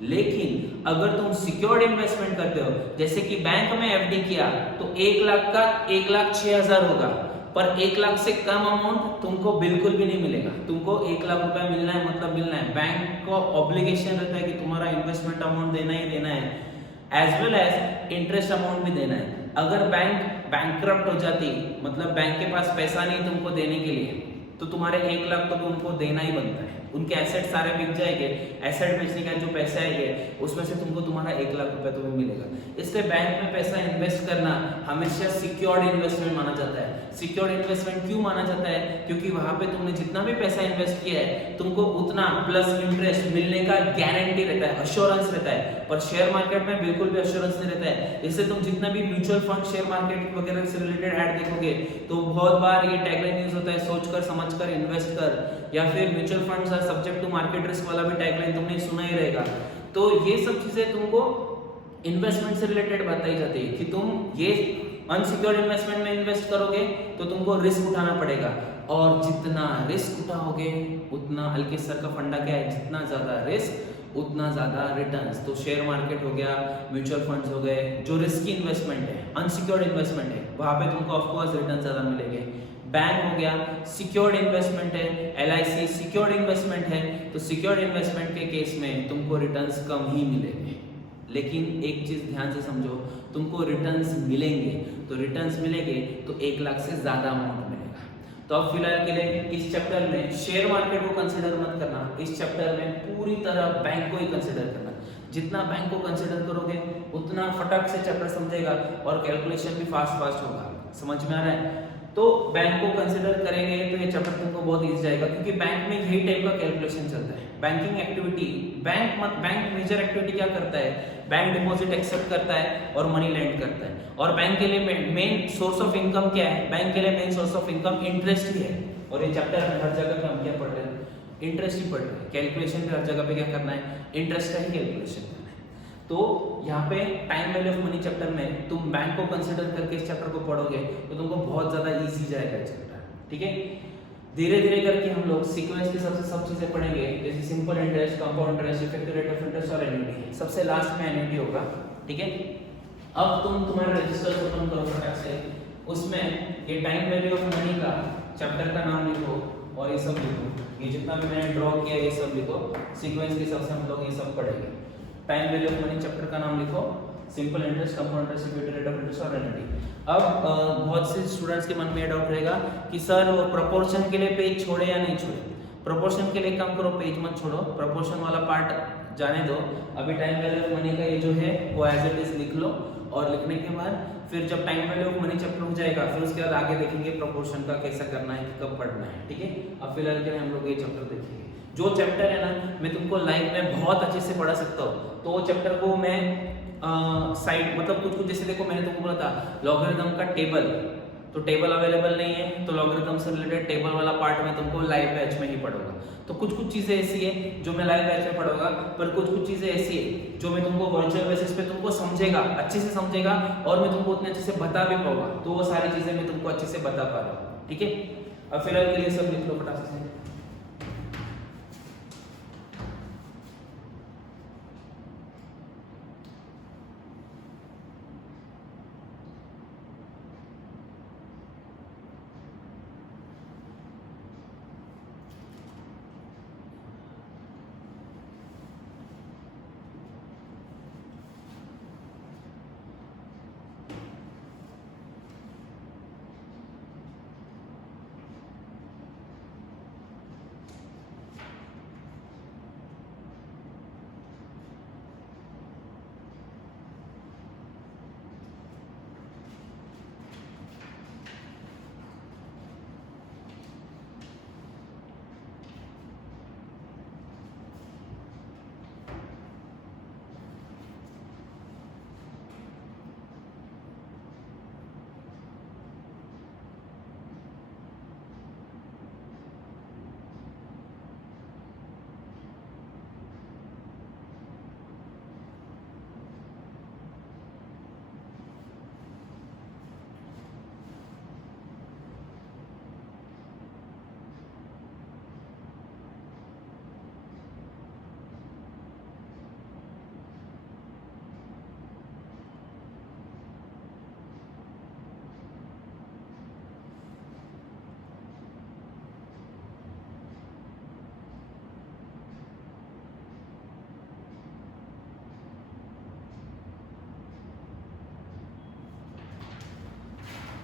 लेकिन अगर तुम सिक्योर्ड इन्वेस्टमेंट करते हो, जैसे कि बैंक में एफडी किया, तो 1 लाख का 1,06,000 होगा, पर 1 लाख से कम अमाउंट तुमको बिल्कुल भी नहीं मिलेगा। तुमको 1 लाख रुपया मिलना है मतलब मिलना है। बैंक को ऑब्लिगेशन रहता है कि तुम्हारा इन्वेस्टमेंट अमाउंट देना ही देना है, as well as interest amount भी देना है। अगर बैंक बैंकक्रप्ट हो जाती, मतलब बैंक के पास पैसा नहीं तुमको देने के लिए, तो तुम्हारे 1 लाख तो उनको देना ही बनता है। उनके एसेट सारे बिक जाएंगे, एसेट बेचने का जो पैसा आएंगे उसमें से तुमको तुम्हारा 1 लाख रुपया तो भी मिलेगा। इसलिए बैंक में पैसा इन्वेस्ट करना हमेशा सिक्योर्ड इन्वेस्टमेंट माना जाता है। सिक्योर्ड इन्वेस्टमेंट क्यों माना जाता है? क्योंकि वहां पे तुमने जितना भी पैसा इन्वेस्ट किया है तुमको उतना प्लस इंटरेस्ट मिलने का गारंटी रहता है, अश्योरेंस रहता है। पर शेयर मार्केट में बिल्कुल भी अश्योरेंस नहीं रहता है। इससे तुम जितना भी म्यूचुअल फंड शेयर मार्केट वगैरह से रिलेटेड ऐड देखोगे तो बहुत बार ये टैगलाइन यूज होता है, सोचकर समझकर इन्वेस्ट कर, या फिर mutual funds are subject to market risk वाला भी टैगलाइन तुमने सुना ही रहेगा। तो ये सब चीजें तुमको इन्वेस्टमेंट से रिलेटेड बताई जाती है कि तुम ये अनसिक्योर्ड इन्वेस्टमेंट में इन्वेस्ट करोगे तो तुमको रिस्क उठाना पड़ेगा, और जितना रिस्क उठाओगे उतना, अलकेश सर का फंडा क्या है, जितना ज्यादा रिस्क उतना ज्यादा रिटर्न्स। तो शेयर मार्केट हो गया, म्यूचुअल फंड्स हो गए, जो रिस्की इन्वेस्टमेंट है, अनसिक्योर्ड इन्वेस्टमेंट है, वहां पे तुमको ऑफकोर्स रिटर्न ज्यादा मिलेंगे। बैंक हो गया सिक्योर्ड इन्वेस्टमेंट है, LIC सिक्योर्ड इन्वेस्टमेंट है, तो सिक्योर्ड इन्वेस्टमेंट के केस में तुमको रिटर्न्स कम ही मिलेंगे। लेकिन एक चीज ध्यान से समझो, तुमको रिटर्न्स मिलेंगे, तो रिटर्न्स मिलेंगे तो 1 लाख से ज्यादा अमाउंट मिलेगा। तो अब फिलहाल के लिए इस चैप्टर में शेयर मार्केट को कंसिडर मत करना, इस चैप्टर में पूरी तरह बैंक को ही कंसिडर करना। जितना बैंक को कंसिडर करोगे उतना फटाक से चैप्टर समझेगा और कैलकुलेशन भी फास्ट होगा। समझ में आ रहा है? तो बैंक को कंसिडर करेंगे तो ये चैप्टर तुमको बहुत इजी जाएगा, क्योंकि बैंक में यही टाइप का कैलकुलेशन चलता है। Banking activity, bank major activity क्या करता है? बैंक डिपॉजिट एक्सेप्ट करता है और मनी लेंड करता है। और बैंक के लिए मेन सोर्स ऑफ इनकम क्या है? बैंक के लिए main source of income interest ही है। और ये चैप्टर में हर जगह पे हम क्या पढ़ रहे हैं? इंटरेस्ट ही पढ़ रहे हैं। कैलकुलेशन पे हर जगह पे क्या करना है? इंटरेस्ट का ही कैलकुलेशन करना है। तो यहाँ पे time value of money chapter में तुम बैंक को कंसिडर करके इस चैप्टर को पढ़ोगे तो तुमको बहुत ज़्यादा ईजी जाएगा ये चैप्टर, ठीक है। धीरे धीरे करके हम लोग सीक्वेंस के सबसे सब चीज़ें पढ़ेंगे, जैसे simple interest, compound interest, effective rate of interest और एन्युटी। सबसे लास्ट में एन्युटी होगा, ठीक है। अब तुम तुम्हारे रजिस्टर ओपन करो फटाक से, उसमें ये टाइम वैल्यू ऑफ मनी का चैप्टर का नाम लिखो और ये सब लिखो, ये जितना भी मैंने ड्रॉ किया ये सब लिखो। सीक्वेंस के सबसे हम लोग ये सब पढ़ेंगे। Time value of money chapter का नाम लिखो, simple interest, compound interest, effective rate of interest और एन्युटी। अब बहुत से स्टूडेंट्स के मन में ये डाउट रहेगा कि सर वो प्रोपोर्शन के लिए पेज छोड़े या नहीं छोड़े। प्रोपोर्शन के लिए काम करो, पेज मत छोड़ो, प्रोपोर्शन वाला पार्ट जाने दो। अभी टाइम वैल्यू ऑफ मनी का ये जो है वो एज इट इज लिख लो, और लिखने के बाद फिर जब time value of money chapter हो जाएगा फिर उसके बाद आगे देखेंगे प्रोपोर्शन का कैसा करना है, कब पढ़ना है, ठीक है। अब फिलहाल के लिए हम लोग ये चैप्टर देखेंगे। जो चैप्टर है ना मैं तुमको लाइव में बहुत अच्छे से पढ़ा सकता हूँ, तो वो चैप्टर को मैं साइड मतलब कुछ कुछ जैसे देखो मैंने तुमको बोला था लॉगरिथम का टेबल, तो टेबल अवेलेबल नहीं है तो लॉगरिथम से रिलेटेड टेबल वाला पार्ट मैं तुमको लाइव बैच में ही पढ़ूंगा। तो कुछ कुछ चीजें ऐसी है जो मैं लाइव बैच में पढ़ूंगा, पर कुछ कुछ चीजें ऐसी है जो मैं तुमको वर्चुअल बेसिस पे तुमको समझेगा, अच्छे से समझेगा और मैं तुमको उतने अच्छे से बता भी पाऊंगा। तो वो सारी चीजें मैं तुमको अच्छे से बता पा रहा हूँ, ठीक है। अब फिलहाल के लिए सब लिख लो फटाक से।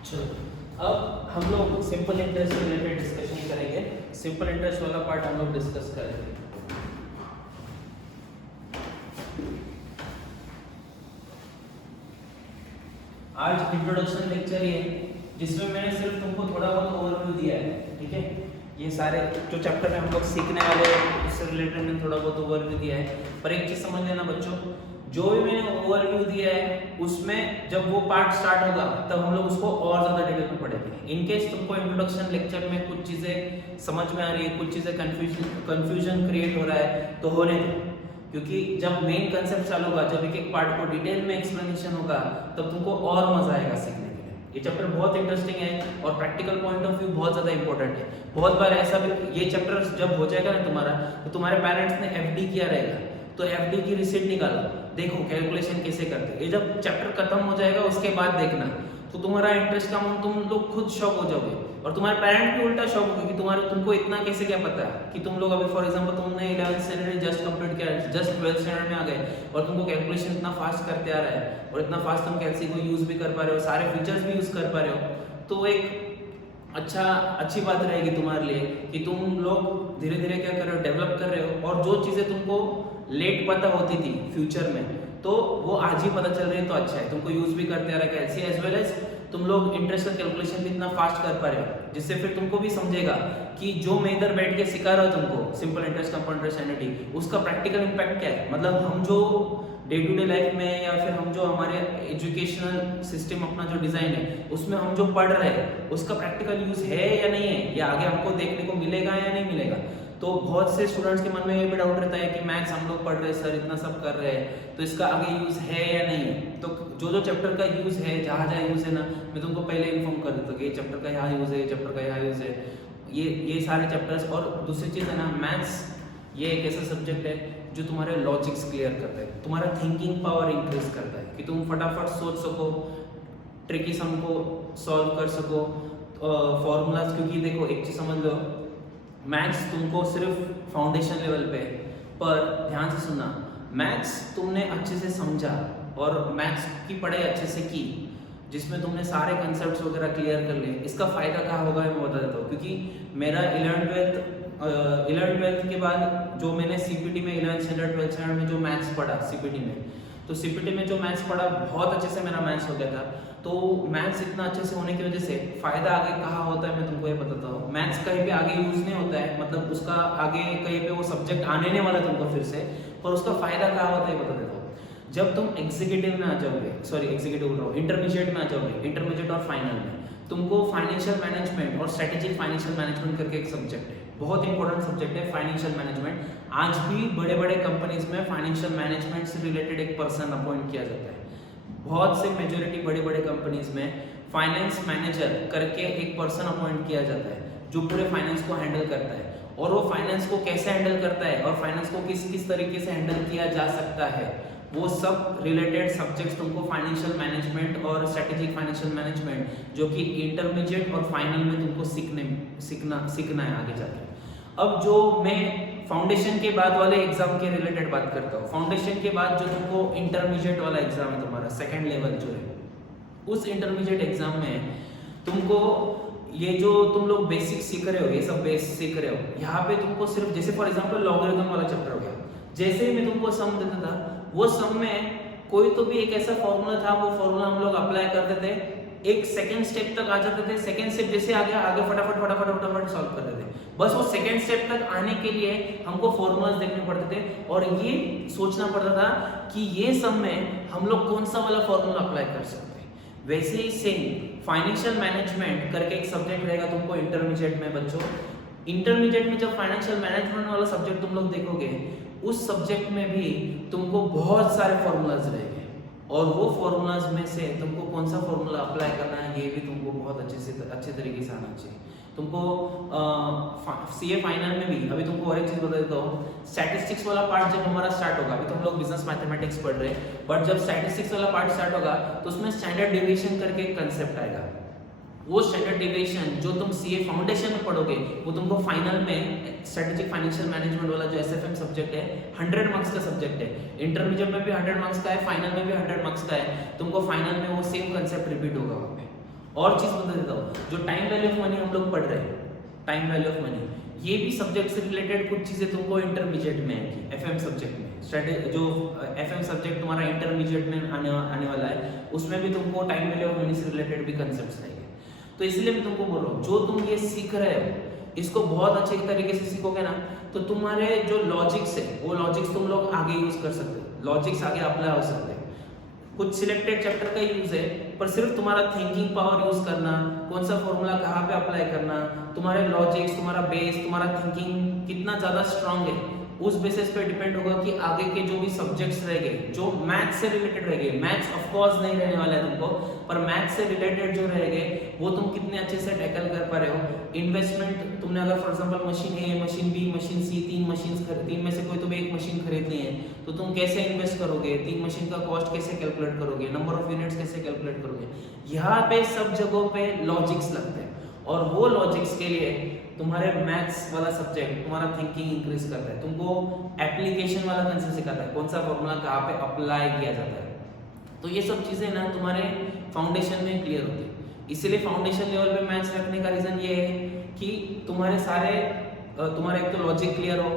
चलो अब हम लोग सिंपल इंटरेस्ट से रिलेटेड डिस्कशन करेंगे। सिंपल इंटरेस्ट वाला पार्ट हम लोग डिस्कस करेंगे। आज इंट्रोडक्शन लेक्चर ये जिसमें मैंने सिर्फ तुमको थोड़ा बहुत ओवरव्यू दिया है, ठीक है। ये सारे जो चैप्टर में हम लोग सीखने वाले हैं उससे रिलेटेड मैंने थोड़ा बहुत ओवरव्यू दिया है, पर एक चीज समझ लेना बच्चों, जो भी मैंने ओवरव्यू दिया है उसमें जब वो पार्ट स्टार्ट होगा तब हम लोग उसको और ज्यादा डिटेल में पढ़ेंगे। इन केस तुमको इंट्रोडक्शन लेक्चर में कुछ चीजें समझ में आ रही है, कुछ चीजें कंफ्यूजन क्रिएट हो रहा है तो होने दो, क्योंकि जब मेन कंसेप्ट चालू होगा, जब एक एक पार्ट को डिटेल में एक्सप्लेनेशन होगा तब तुमको और मजा आएगा सीखने के लिए। ये चैप्टर बहुत इंटरेस्टिंग है और प्रैक्टिकल पॉइंट ऑफ व्यू बहुत ज्यादा इंपॉर्टेंट है। बहुत बार ऐसा भी ये चैप्टर जब हो जाएगा ना तुम्हारा, तो तुम्हारे पेरेंट्स ने एफडी किया रहेगा तो एफडी की रिसीट निकालो, देखो कैलकुलेशन कैसे करते हैं। ये जब चैप्टर खत्म हो जाएगा उसके बाद देखना, तो तुम्हारा इंटरेस्ट का अमाउंट तुम लोग खुद शॉक हो जाओगे और तुम्हारे पेरेंट भी उल्टा शॉक होगा कि तुमको इतना कैसे क्या पता है कि तुम लोग अभी फॉर एग्जांपल तुमने 11th स्टैंडर्ड जस्ट कंप्लीट किया, जस्ट 12th स्टैंडर्ड में आ गए और तुमको कैलकुलेशन इतना फास्ट करते आ रहा है और इतना फास्ट तुम कैलसी को यूज भी कर पा रहे हो, सारे फीचर्स भी यूज कर पा रहे हो, तो एक अच्छी बात रहेगी तुम्हारे लिए कि तुम लोग धीरे धीरे क्या कर रहे हो, डेवलप कर रहे हो। और जो चीजें तुमको लेट पता होती थी फ्यूचर में तो वो आज ही पता चल रही है, तो अच्छा है, तुमको यूज भी करते आ रहा है कैलसी एज वेल एज तुम लोग इंटरेस्ट का कैलकुलेशन भी इतना फास्ट कर पा रहे हो, जिससे फिर तुमको भी समझेगा कि जो मैं इधर बैठ के सिखा रहा हूँ तुमको simple interest, compound interest, annuity, उसका प्रैक्टिकल इम्पैक्ट क्या है। मतलब हम जो डे टू डे लाइफ में या फिर हम जो हमारे एजुकेशनल सिस्टम अपना जो डिजाइन है उसमें हम जो पढ़ रहे हैं उसका प्रैक्टिकल यूज है या नहीं है, या आगे हमको देखने को मिलेगा या नहीं मिलेगा। तो बहुत से स्टूडेंट्स के मन में ये भी डाउट रहता है कि मैथ्स हम लोग पढ़ रहे हैं सर, इतना सब कर रहे हैं, तो इसका आगे यूज़ है या नहीं है। तो जो चैप्टर का यूज़ है, जहाँ जहाँ यूज़ है ना, मैं तुमको पहले इन्फॉर्म कर देता हूँ कि ये चैप्टर का यहाँ यूज़ है, ये चैप्टर का यहाँ यूज़ है, ये सारे चैप्टर्स। और दूसरी चीज़ है ना, मैथ्स ये एक ऐसा सब्जेक्ट है जो तुम्हारे लॉजिक्स क्लियर करता है, तुम्हारा थिंकिंग पावर इंक्रीज करता है कि तुम फटाफट सोच सको, ट्रिकी सम को सॉल्व कर सको, फॉर्मूलाज। क्योंकि देखो एक चीज़ समझ लो, मैथ्स तुमको सिर्फ फाउंडेशन लेवल पे, पर ध्यान से सुनना, मैथ्स तुमने अच्छे से समझा और मैथ्स की पढ़ाई अच्छे से की, जिसमें तुमने सारे कंसेप्ट्स वगैरह क्लियर कर लिए, इसका फ़ायदा कहाँ होगा मैं बता देता हूँ। क्योंकि मेरा 11th के बाद जो मैंने सीपीटी में 11th स्टैंडर्ड 12th स्टैंडर्ड में जो मैथ्स पढ़ा सीपीटी में, तो सीपीटी में जो मैथ्स पढ़ा बहुत अच्छे से मेरा मैथ्स हो गया था। तो मैथ्स इतना अच्छे से होने की वजह से फ़ायदा आगे कहाँ होता है मैं तुमको ये बताता हूँ। मैथ्स कहीं पे आगे यूज़ नहीं होता है, मतलब उसका आगे कहीं पे वो सब्जेक्ट आने नहीं वाला तुमको फिर से, पर उसका फ़ायदा कहाँ होता है बता देता हूँ। जब तुम एग्जीक्यूटिव में आ जाओगे, सॉरी एग्जीक्यूटिव बोल रहा हूँ, इंटरमीडिएट में आ जाओगे, इंटरमीडिएट और फाइनल में तुमको फाइनेंशियल मैनेजमेंट और स्ट्रेटेजिक फाइनेंशियल मैनेजमेंट करके एक सब्जेक्ट है, बहुत इंपॉर्टेंट सब्जेक्ट है फाइनेंशियल मैनेजमेंट। आज भी बड़े बड़े कंपनीज में फाइनेंशियल मैनेजमेंट से रिलेटेड एक पर्सन अपॉइंट किया जाता है। बहुत से मेजोरिटी बड़े बड़े कंपनीज में फाइनेंस मैनेजर करके एक पर्सन अपॉइंट किया जाता है जो पूरे फाइनेंस को हैंडल करता है, और वो फाइनेंस को कैसे हैंडल करता है और फाइनेंस को किस किस तरीके से हैंडल किया जा सकता है, वो सब रिलेटेड सब्जेक्ट्स तुमको फाइनेंशियल मैनेजमेंट और स्ट्रेटेजिक फाइनेंशियल मैनेजमेंट जो कि इंटरमीडिएट और फाइनल में तुमको सीखना है आगे जाके। अब जो मैं फाउंडेशन के बाद वाले एग्जाम के रिलेटेड बात करता हूँ, फाउंडेशन के बाद जो तुमको इंटरमीडिएट वाला एग्जाम है तुम्हारा सेकेंड लेवल जो है, उस इंटरमीडिएट एग्जाम में तुमको ये जो तुम लोग बेसिक सीख रहे हो, ये सब बेस सीख रहे हो, यहाँ पे तुमको सिर्फ जैसे फॉर एग्जाम्पल लॉगरिथम वाला चैप्टर हो गया, जैसे ही मैं तुमको सम देता था, वो सम में कोई तो भी एक ऐसा फॉर्मूला था, वो फॉर्मूला हम लोग अप्लाई करते थे, एक सेकंड स्टेप तक आ जाते थे, सेकंड स्टेप जैसे आ गया आगे फटाफट फटाफट फटाफट सॉल्व करते थे। बस वो सेकंड स्टेप तक आने के लिए हमको फॉर्मूलाज देखने पड़ते थे और ये सोचना पड़ता था कि ये सम में हम लोग कौन सा वाला फॉर्मूला अप्लाई कर सकते हैं। वैसे ही सेम फाइनेंशियल मैनेजमेंट करके एक सब्जेक्ट रहेगा तुमको इंटरमीडिएट में बच्चों। इंटरमीडिएट में जब फाइनेंशियल मैनेजमेंट वाला सब्जेक्ट तुम लोग देखोगे, उस सब्जेक्ट में भी तुमको बहुत सारे फॉर्मूलाज रहेंगे और वो फॉर्मूलाज में से तुमको कौन सा फॉर्मूला अप्लाई करना है ये भी तुमको बहुत अच्छे तरीके से आना चाहिए। तुमको सीए फाइनल में भी अभी तुमको और एक चीज़ बता देता हूँ, स्टैटिस्टिक्स वाला पार्ट जब हमारा स्टार्ट होगा, अभी तुम लोग बिजनेस मैथमेटिक्स पढ़ रहे हैं, बट जब स्टैटिस्टिक्स वाला पार्ट स्टार्ट होगा तो उसमें स्टैंडर्ड डेविएशन करके एक कंसेप्ट आएगा। वो स्टैंडर्ड डेविएशन जो तुम सीए फाउंडेशन में पढ़ोगे, वो तुमको फाइनल में स्ट्रेटेजिक फाइनेंशियल मैनेजमेंट वाला जो एसएफएम सब्जेक्ट है 100 मार्क्स का सब्जेक्ट है, इंटरमीडिएट में भी 100 मार्क्स का है, फाइनल में भी 100 मार्क्स का है। तुमको फाइनल में वो सेम कंसेप्ट रिपीट होगा वहाँ पे। और चीज़ बता देता हूँ, जो टाइम वैल्यू ऑफ मनी हम लोग पढ़ रहे हैं, टाइम वैल्यू ऑफ मनी, ये भी सब्जेक्ट से रिलेटेड कुछ चीज़ें तुमको इंटरमीडिएट में आएगी, एफएम सब्जेक्ट में। जो एफएम सब्जेक्ट तुम्हारा इंटरमीडिएट में आने वाला है, उसमें भी तुमको टाइम वैल्यू ऑफ मनी से रिलेटेड भी कंसेप्ट्स रहेंगे। तो इसलिए मैं तुमको बोल रहा हूँ, जो तुम ये सीख रहे हो इसको बहुत अच्छे तरीके से सीखोगे ना, तो तुम्हारे जो लॉजिक्स है वो लॉजिक्स तुम लोग आगे यूज कर सकते हो, लॉजिक्स आगे अप्लाई हो सकते हैं। कुछ सिलेक्टेड चैप्टर का यूज है, पर सिर्फ तुम्हारा थिंकिंग पावर यूज करना, कौन सा फॉर्मूला कहाँ पे अप्लाई करना, तुम्हारे लॉजिक्स, तुम्हारा बेस, तुम्हारा थिंकिंग कितना ज़्यादा स्ट्रांग है, उस बेसिस पे डिपेंड होगा कि आगे के जो भी सब्जेक्ट्स रहेंगे जो मैथ्स से रिलेटेड रहेंगे, मैथ्स ऑफ कोर्स नहीं रहने वाला है तुमको, पर मैथ्स से रिलेटेड जो रहेंगे वो तुम कितने अच्छे से टैकल कर पा रहे हो। इन्वेस्टमेंट तुमने अगर for example machine A, machine B, machine C, तीन में से कोई तुम्हें एक मशीन खरीदनी है, तो तुम कैसे इन्वेस्ट करोगे, 3 मशीन का कॉस्ट कैसे कैलकुलेट करोगे, नंबर ऑफ यूनिट्स कैसे कैलकुलेट करोगे, यहाँ पे सब जगहों पे लॉजिक्स लगते हैं। और वो लॉजिक्स के लिए तुम्हारे मैथ्स वाला सब्जेक्ट तुम्हारा थिंकिंग इंक्रीज करता है, तुमको एप्लीकेशन वाला कंसेप्ट सिखाता है, कौन सा फॉर्मूला कहाँ पे अप्लाई किया जाता है। तो ये सब चीज़ें ना तुम्हारे फाउंडेशन में क्लियर होती है। इसीलिए फाउंडेशन लेवल पे मैथ्स रखने का रीज़न ये है कि तुम्हारे एक तो लॉजिक क्लियर हो,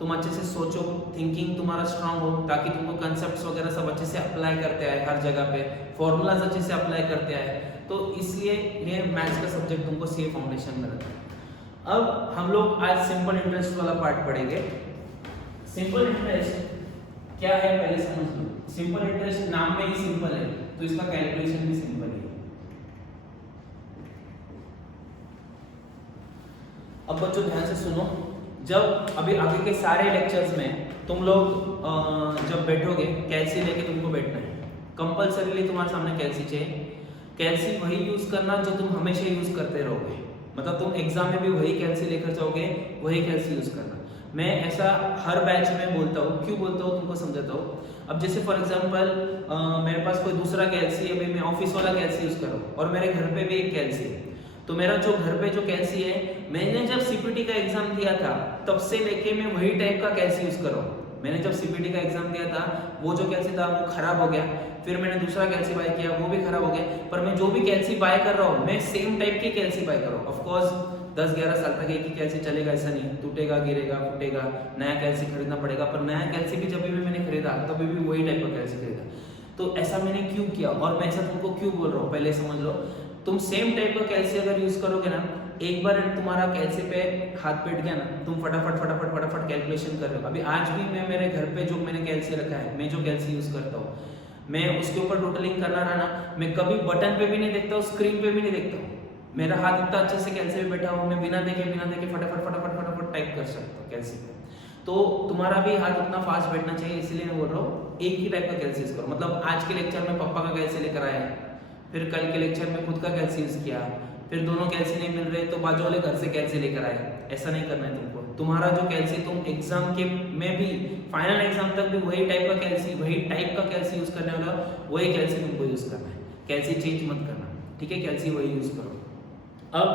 तुम अच्छे से सोचो, थिंकिंग तुम्हारा स्ट्रांग हो, ताकि तुमको कंसेप्ट्स वगैरह सब अच्छे से अप्लाई करते आए, हर जगह पे फॉर्मूलाज अच्छे से अप्लाई करते आए। तो इसलिए ये मैथ्स का सब्जेक्ट तुमको सीए फाउंडेशन में रखना है। अब हम लोग आज सिंपल इंटरेस्ट वाला पार्ट पढ़ेंगे। सिंपल इंटरेस्ट क्या है पहले समझ लो। सिंपल इंटरेस्ट नाम में ही सिंपल है, तो इसका कैलकुलेशन भी सिंपल है। अब बच्चों ध्यान से सुनो, जब अभी आगे के सारे लेक्चर्स में तुम लोग जब बैठोगे कैल्सी लेके तुमको बैठना है, कंपल्सरीली तुम्हारे सामने कैल्सी चाहिए। कैल्सी वही यूज करना जो तुम हमेशा यूज करते रहोगे, मतलब तुम एग्जाम में भी वही कैल्सी लेकर जाओगे, वही कैल्सी यूज करना। मैं ऐसा हर बैच में बोलता हूँ, क्यों बोलता हूँ तुमको समझाता हूँ। अब जैसे फॉर एग्जांपल मेरे पास कोई दूसरा कैल्सी है, अभी मैं ऑफिस वाला कैल्सी यूज कर रहा हूँ और मेरे घर पे भी एक कैल्सी है, तो मेरा जो घर पे जो कैल्सी है, मैंने जब सीपीटी का एग्जाम दिया था तब से लेके मैं वही टाइप का कैल्सी यूज कर रहा हूँ। मैंने जब सीपीटी का एग्जाम दिया था वो जो कैल्सी था वो खराब हो गया, फिर मैंने दूसरा कैल्सी बाय किया वो भी खराब हो गया, पर मैं जो भी कैल्सी बाय कर रहा हूँ मैं सेम टाइप की कैल्सी बाय कर रहा हूँ। ऑफकोर्स 10-11 साल तक एक ही कैल्सी चलेगा ऐसा नहीं, टूटेगा गिरेगा फूटेगा, नया कैल्सी खरीदना पड़ेगा। पर नया कैल्सी भी जब भी मैंने खरीदा तभी भी वही टाइप का कैल्सी खरीदा। तो ऐसा मैंने क्यों किया और मैं ऐसा तुमको क्यों बोल रहा हूँ पहले समझ लो। तुम सेम टाइप का कैल्सी अगर यूज करोगे ना, एक बार तुम्हारा कैल्सी पे हाथ बैठ गया ना, तुम फटाफट कैलकुलेशन कर रहे हो। अभी आज भी मैं मेरे घर पे जो मैंने कैल्सी रखा है, मैं जो कैल्सी यूज करता हूँ, मैं उसके ऊपर टोटलिंग करना रहा ना, मैं कभी बटन पे भी नहीं देखता हूँ, स्क्रीन पे भी नहीं देखता हूँ। मेरा हाथ इतना अच्छे से कैल्सी पे बैठा हुआ, मैं बिना देखे फटाफट टाइप कर सकता हूँ कैल्सी पे। तो तुम्हारा भी हाथ उतना फास्ट बैठना चाहिए, इसलिए मैं बोल रहा हूँ एक ही टाइप का कैल्सी यूज करो। मतलब आज के लेक्चर में पापा का कैल्सी लेकर आया, फिर कल के लेक्चर में खुद का कैल्सी यूज किया, फिर दोनों कैल्सी नहीं मिल रहे तो बाजू वाले घर से कैल्सी लेकर आए। ऐसा नहीं करना है तुमको। तुम्हारा जो कैल्सी तुम एग्जाम के में भी फाइनल एग्जाम तक भी वही टाइप का कैल्सी यूज करने वाला, वही कैल्सी तुमको यूज करना है। कैल्सी चेंज मत करना, ठीक है, कैल्सी वही यूज करो। अब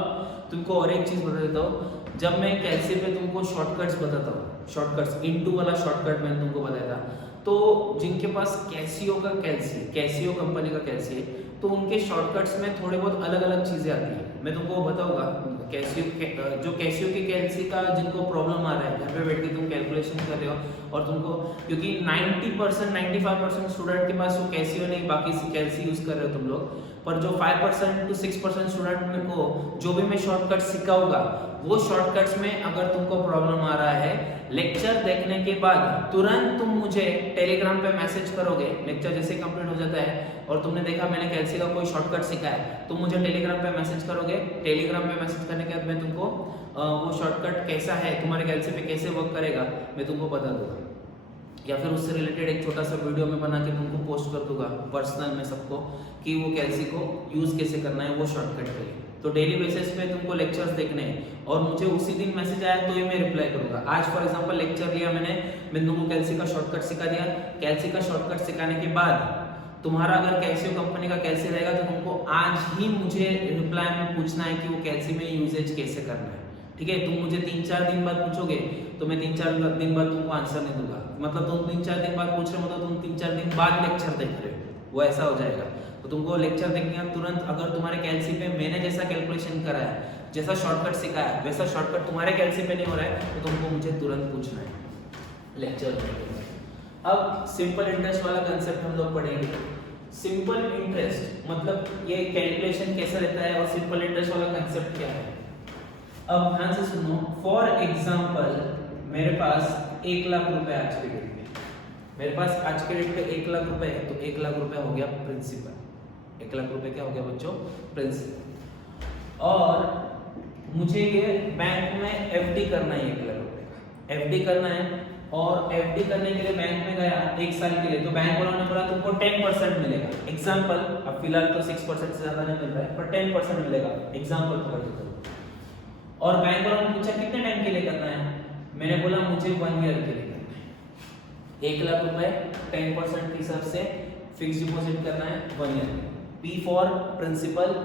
तुमको और एक चीज बता देता हूँ, जब मैं कैल्सी पे तुमको शॉर्टकट्स बताता हूँ, शॉर्टकट्स इनटू वाला शॉर्टकट मैंने तुमको बताया था, तो जिनके पास कैसियो कंपनी का कैल्सी है, तो उनके शॉर्टकट्स में थोड़े बहुत अलग अलग चीजें आती हैं। मैं तुमको बताऊंगा कैसियो की कैल्सी का जिनको प्रॉब्लम आ रहा है, घर पे बैठ के तुम कैलकुलेशन कर रहे हो और तुमको, क्योंकि 90% 95% स्टूडेंट के पास वो कैसियो नहीं, बाकी कैल्सी यूज कर रहे हो तुम लोग, पर जो 5% to 6% स्टूडेंट को जो भी मैं शॉर्टकट सिखाऊंगा, वो शॉर्टकट्स में अगर तुमको प्रॉब्लम आ रहा है, लेक्चर देखने के बाद तुरंत तुम मुझे टेलीग्राम पे मैसेज करोगे। लेक्चर जैसे कंप्लीट हो जाता है और तुमने देखा मैंने कैल्सी का कोई शॉर्टकट सीखा है, तुम मुझे टेलीग्राम पे मैसेज करोगे। टेलीग्राम पे मैसेज करने के बाद मैं तुमको वो शॉर्टकट कैसा है, तुम्हारे कैल्सी पे कैसे वर्क करेगा, मैं तुमको बता दूंगा, या फिर उससे रिलेटेड एक छोटा सा वीडियो में बना के तुमको पोस्ट कर दूंगा पर्सनल में सबको, कि वो कैल्सी को यूज कैसे करना है वो शॉर्टकट के लिए। तो डेली बेसिस पे तुमको लेक्चर्स देखने हैं और मुझे उसी दिन मैसेज आया तो ही मैं रिप्लाई करूंगा। आज फॉर एग्जांपल लेक्चर लिया मैंने तुमको कैल्सी का शॉर्टकट सिखा दिया। कैल्सी का शॉर्टकट सिखाने के बाद तुम्हारा अगर कैसियो कंपनी का कैल्सी रहेगा तो तुमको आज ही मुझे रिप्लाई में पूछना है कि वो कैल्सी में यूजेज कैसे करना है, ठीक है। तुम मुझे 3-4 दिन बाद पूछोगे तो मैं 3-4 दिन बाद तुमको आंसर नहीं दूंगा। मतलब तुम 3-4 दिन बाद पूछ रहे हो तो तुम 3-4 दिन बाद लेक्चर देख रहे हो, वो ऐसा हो जाएगा। तो तुमको लेक्चर देखने का तुरंत, अगर तुम्हारे कैल्सी पे मैंने जैसा कैलकुलेशन करा है, जैसा शॉर्टकट सिखाया है, वैसा शॉर्टकट तुम्हारे कैल्सी पे नहीं हो रहा है तो तुमको मुझे तुरंत पूछना है लेक्चर में। अब सिंपल इंटरेस्ट वाला कंसेप्ट हम लोग पढ़ेंगे। सिंपल इंटरेस्ट मतलब ये कैलकुलेशन कैसा रहता है और सिंपल इंटरेस्ट वाला कंसेप्ट क्या है। अब ध्यान से सुनो। फॉर एग्जाम्पल मेरे पास 1 लाख रुपए आज के डेट में, मेरे पास आज के डेट पे 1 लाख रुपए है, तो 1 लाख रुपए हो गया प्रिंसिपल। 1 लाख रुपए क्या हो गया बच्चों? प्रिंसिपल। और मुझे ये बैंक में एफडी करना है 1 लाख रुपए का, एफडी करना है। और एफडी करने के लिए बैंक में गया 1 साल के लिए, तो बैंक वालों ने बोला तुमको 10% मिलेगा। एग्जाम्पल, अब फिलहाल तो 6% से ज्यादा नहीं मिल रहा है, पर 10% मिलेगा। एग्जाम्पल पकड़ के चलो। और बैंक वालों ने पूछा कितने टाइम के लिए करना है, मैंने बोला मुझे 1 ईयर के लिए करना है। 1 लाख रुपए 10% के हिसाब से फिक्स डिपॉजिट करना है 1 year. P for principal,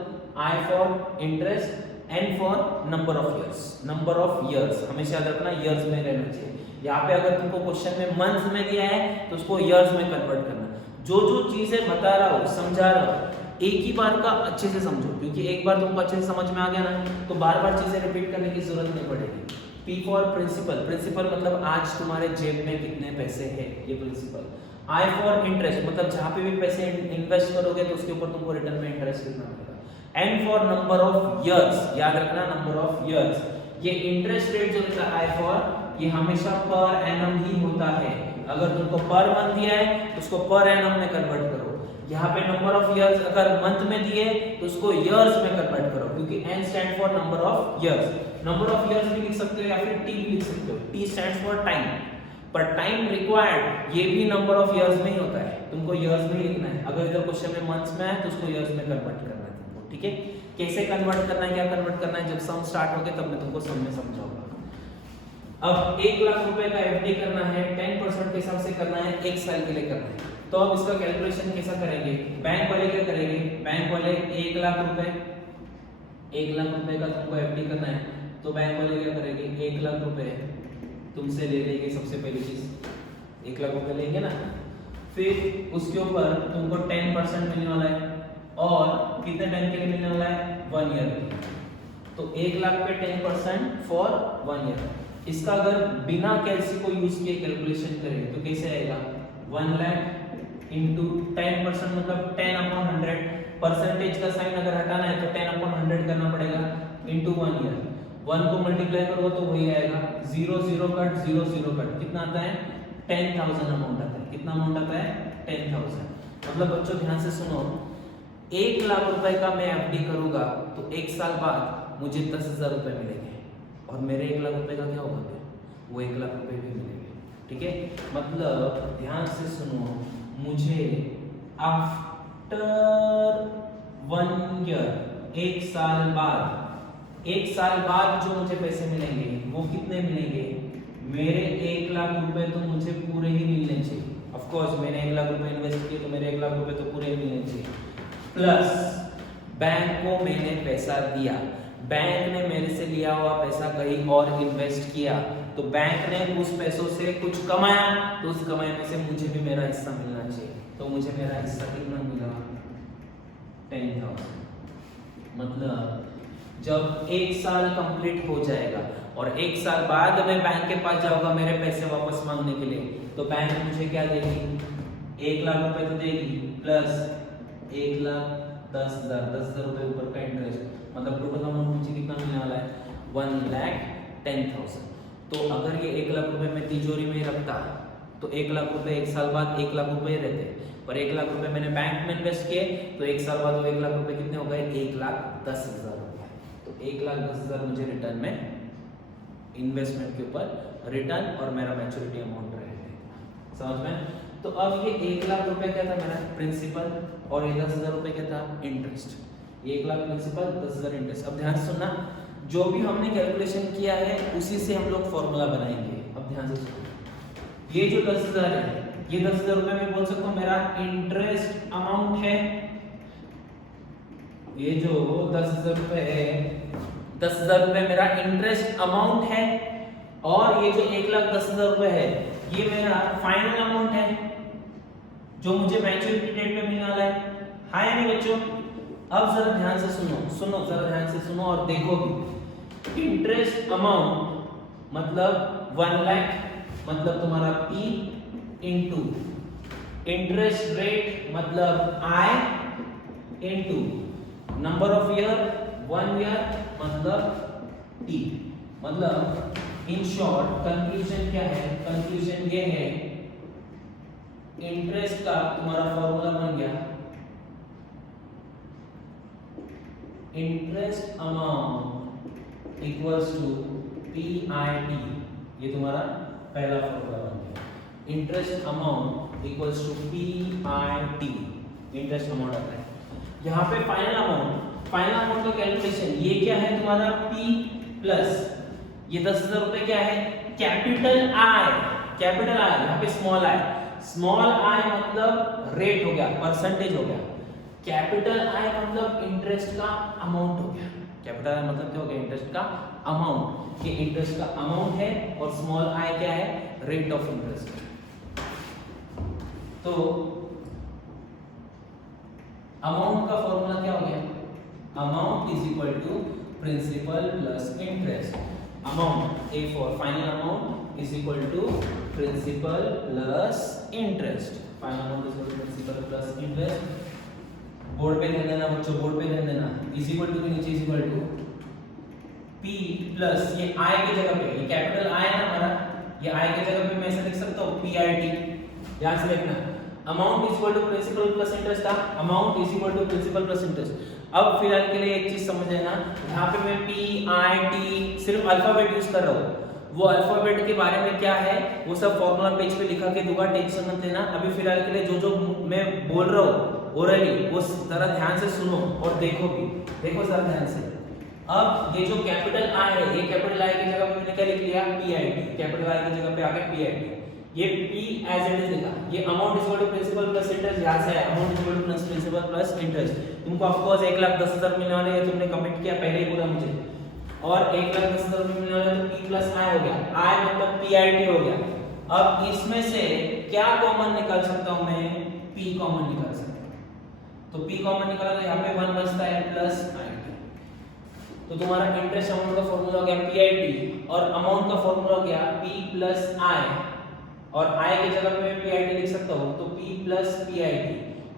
I for interest, N for number of years. Number of years हमेशा याद रखना, इयर्स में रहना चाहिए। यहाँ पे अगर तुमको क्वेश्चन में मंथ में दिया है तो उसको इयर्स में कन्वर्ट करना। जो जो चीजें बता रहा हूँ, समझा रहा हूँ, एक ही बार का अच्छे से समझो, क्योंकि एक बार तुमको अच्छे से समझ में आ गया ना तो बार बार चीजें रिपीट करने की जरूरत नहीं पड़ेगी। P फॉर प्रिंसिपल, प्रिंसिपल मतलब आज तुम्हारे जेब में कितने पैसे हैं, ये प्रिंसिपल। I फॉर इंटरेस्ट मतलब जहाँ पे भी पैसे इन्वेस्ट करोगे तो उसके ऊपर तुमको रिटर्न में इंटरेस्ट कितना मिलेगा। N for number of years, याद रखना नंबर ऑफ इयर्स। ये इंटरेस्ट रेट जो होता है I फॉर, ये हमेशा पर एनम ही होता है। अगर तुमको पर मंथ दिया है तो उसको पर एनम में कन्वर्ट करो। यहाँ पे नंबर ऑफ इयर्स अगर मंथ में दिए तो उसको इयर्स में कन्वर्ट करो, क्योंकि n stand for number of years. Number of years भी लिख सकते हो या फिर t भी लिख सकते हो। t स्टैंड्स फॉर टाइम, पर टाइम रिक्वायर्ड ये भी नंबर ऑफ इयर्स में ही होता है, तुमको इयर्स में ही लिखना है। अगर इधर क्वेश्चन में मंथ्स में है तो उसको इयर्स में कन्वर्ट करना है तुमको, ठीक है। कैसे कन्वर्ट करना है, क्या कन्वर्ट करना है, जब सम स्टार्ट होगे तब मैं तुमको सम में समझाऊंगा। अब 1 लाख रुपए का एफडी करना है, 10% के हिसाब से करना है, 1 साल के लिए करना है। तो अब इसका कैलकुलेशन कैसा करेंगे, बैंक वाले क्या करेंगे, बैंक वाले 1 लाख रुपए, 1 लाख रुपए का तुमको एफडी करना है, तो बैंक वाले क्या करेंगे, 1 लाख रुपए तुमसे ले लेंगे। सबसे पहली चीज 1 लाख रुपए लेंगे ना, फिर उसके ऊपर तुमको 10% मिलने वाला है, और कितने टाइम के लिए मिलने वाला है, 1 ईयर के लिए। तो 1 लाख पे 10% फॉर 1 ईयर। इसका अगर बिना कैलसी को यूज किए कैलकुलेशन करें तो कैसे आएगा, 1 लाख इंटू 10% मतलब 10/100। परसेंटेज का साइन अगर हटाना है तो 10/100 करना पड़ेगा, इंटू 1 ईयर। 1 को मल्टीप्लाई करो तो वही आएगा, 0 0 कट 0 0 कट, कितना आता है, 10,000 अमाउंट आता है। कितना अमाउंट आता है, 10,000। मतलब बच्चों ध्यान से सुनो, 1 लाख रुपए का मैं एफडी करूंगा तो 1 साल बाद मुझे 10,000 रुपए मिलेंगे, और मेरे 1 लाख रुपए का क्या होगा, वो 1 लाख रुपए भी मिलेंगे, ठीक है। मतलब ध्यान से सुनो, मुझे आफ्टर 1 ईयर, 1 साल बाद, 1 साल बाद जो मुझे पैसे मिलेंगे वो कितने मिलेंगे, मेरे 1 लाख रुपए तो मुझे पूरे ही मिलने चाहिए। ऑफ कोर्स मैंने 1 लाख रुपए इन्वेस्ट किए तो मेरे 1 लाख रुपए तो पूरे ही मिलने चाहिए, प्लस बैंक को मैंने पैसा दिया, बैंक ने मेरे से लिया हुआ पैसा कहीं और इन्वेस्ट किया, तो बैंक ने उस पैसों से कुछ कमाया, तो उस कमाई में से मुझे भी मेरा हिस्सा मिलना चाहिए। तो मुझे मेरा हिस्सा कितना मिला, 10,000। मतलब जब 1 साल कंप्लीट हो जाएगा और 1 साल बाद मैं बैंक के पास जाऊंगा मेरे पैसे वापस मांगने के लिए, तो बैंक मुझे क्या देगी, 1 लाख रुपए तो देगी, प्लस 1,10,000 रुपए ऊपर का इंटरेस्ट। मतलब टोटल अमाउंट मुझे कितना मिलने वाला है, 1,10,000। तो अगर ये 1 लाख रुपए मैं तिजोरी में रखता तो 1 लाख रुपए 1 साल बाद 1 लाख रुपए रहते, पर 1 लाख रुपए मैंने बैंक में इन्वेस्ट किए तो 1 साल बाद वो 1 लाख रुपए कितने हो गए, 1,10,000 हो गए। तो 1,10,000 मुझे रिटर्न में इन्वेस्टमेंट के ऊपर रिटर्न और मेरा मैच्योरिटी अमाउंट रहेगा, समझ में। तो अब ये 1 लाख रुपए क्या था मेरा प्रिंसिपल, और ये 10,000 रुपए क्या था इंटरेस्ट। 1 lakh principal, 10,000 interest. अब ध्यान से सुनना, जो भी हमने कैलकुलेशन किया है उसी से हम लोग फॉर्मूला बनाएंगे। अब ध्यान से सुनो, ये जो 10,000 है, ये 10,000 रुपए में बोल सकता हूँ मेरा इंटरेस्ट अमाउंट है। ये जो 10,000 रुपए है, 10,000 रुपए मेरा इंटरेस्ट अमाउंट है, और ये जो 1,10,000 रुपए है ये मेरा फाइनल अमाउंट है जो मुझे मैच्योरिटी डेट पे मिलने वाला है या नहीं बच्चों। अब जरा ध्यान से सुनो जरा ध्यान से सुनो और देखो भी, इंटरेस्ट अमाउंट मतलब 1 लाख, मतलब तुम्हारा P इंटू इंटरेस्ट रेट मतलब I into number of year 1 year मतलब T। मतलब इन शॉर्ट कंक्लूजन क्या है, कंक्लूजन ये है, इंटरेस्ट का तुम्हारा फॉर्मूला बन गया interest amount equals to PIT। ये तुम्हारा पहला फॉर्मूला बन गया, interest amount equals to PIT, interest amount आता है। यहाँ पे फाइनल अमाउंट का कैलकुलेशन, ये क्या है तुम्हारा P प्लस ये 10,000 रुपए क्या है, कैपिटल I यहाँ पे स्मॉल I मतलब रेट हो गया, परसेंटेज हो गया, कैपिटल I मतलब इंटरेस्ट का अमाउंट हो गया। कैपिटल I मतलब क्या हो गया, इंटरेस्ट का अमाउंट। ये इंटरेस्ट का अमाउंट है और स्मॉल I क्या है, रेट ऑफ इंटरेस्ट। तो अमाउंट का फॉर्मूला क्या हो गया, amount is equal to principal plus interest. Amount A for final amount is equal to principal plus interest। final amount is equal to principal plus interest। Board पे ध्यान देना बच्चों, board पे ध्यान देना। is equal to के नीचे is equal to P plus ये I की जगह पे, ये कैपिटल I है ना हमारा, ये I की जगह पे मैं ऐसे लिख सकता हूँ PIT। ध्यान से देखना, amount is equal to principal plus interest था, amount is equal to principal plus interest. अब फिलहाल के लिए एक चीज समझ लेना, यहाँ पे मैं पी आई टी सिर्फ अल्फाबेट यूज कर रहा हूँ, वो अल्फाबेट के बारे में क्या है वो सब फॉर्मूला पेज पे लिखा के दूंगा, टेंशन मत लेना। अभी फिलहाल के लिए जो जो मैं बोल रहा हूँ ओरली वो जरा ध्यान से सुनो और देखो भी, देखो जरा ध्यान से। अब ये जो कैपिटल आई है, ये कैपिटल आई की जगह पे मैंने क्या लिख लिया, P I T, capital I की जगह पे आ गया पी आई टी, ये P एज इट इज लिखा। ये amount is equal to principal plus interest, यहां से है amount is equal to principal plus interest. तुमको ऑफ कोर्स 1,10,000 मिलने वाले हैं, तुमने कमेंट किया पहले ही बोला मुझे, और 1,10,000 मिलने वाले तो P प्लस I हो गया, I मतलब PIT हो गया। अब इसमें से क्या कॉमन निकाल सकता हूं मैं, P कॉमन निकाल सकता हूं। तो P कॉमन निकाला तो यहां पे 1 बचता है प्लस IT, तो तुम्हारा इंटरेस्ट अमाउंट का फार्मूला हो गया PIT और अमाउंट का फार्मूला हो गया P प्लस I, और I की जगह पे मैं PIT लिख सकता हूँ, तो P प्लस PIT,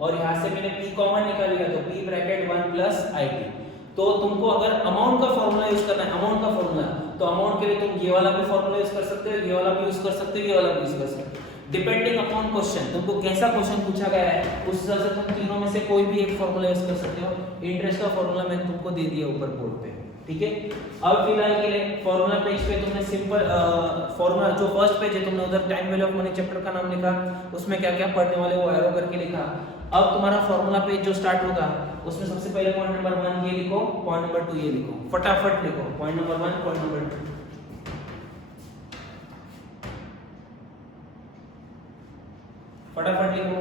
और यहाँ से मैंने P कॉमन निकाल लिया तो P ब्रैकेट 1 प्लस IT। तो तुमको अगर अमाउंट का फॉर्मूला यूज करना है, अमाउंट का फॉर्मूला, तो अमाउंट के लिए तुम ये वाला भी फॉर्मूला यूज कर सकते हो, ये वाला भी यूज कर सकते हो, ये वाला भी यूज कर सकते हो, डिपेंडिंग अपॉन क्वेश्चन, तुमको कैसा क्वेश्चन पूछा गया है उस हिसाब से तुम तीनों में से कोई भी एक फॉर्मूला यूज कर सकते हो। इंटरेस्ट का फॉर्मूला मैंने तुमको दे दिया ऊपर बोर्ड पे, ठीक है। अब फिलहाल के लिए फॉर्मूला पेज पे तुमने सिंपल फॉर्मूला जो फर्स्ट पेज है तुमने उधर time value of money chapter का नाम लिखा, उसमें क्या क्या पढ़ने वाले वो एरो करके लिखा। अब तुम्हारा फॉर्मूला पेज जो स्टार्ट होगा उसमें सबसे पहले पॉइंट नंबर 1 ये लिखो, पॉइंट नंबर 2 ये लिखो, फटाफट लिखो, पॉइंट नंबर 1 पॉइंट नंबर 2 फटाफट लिखो।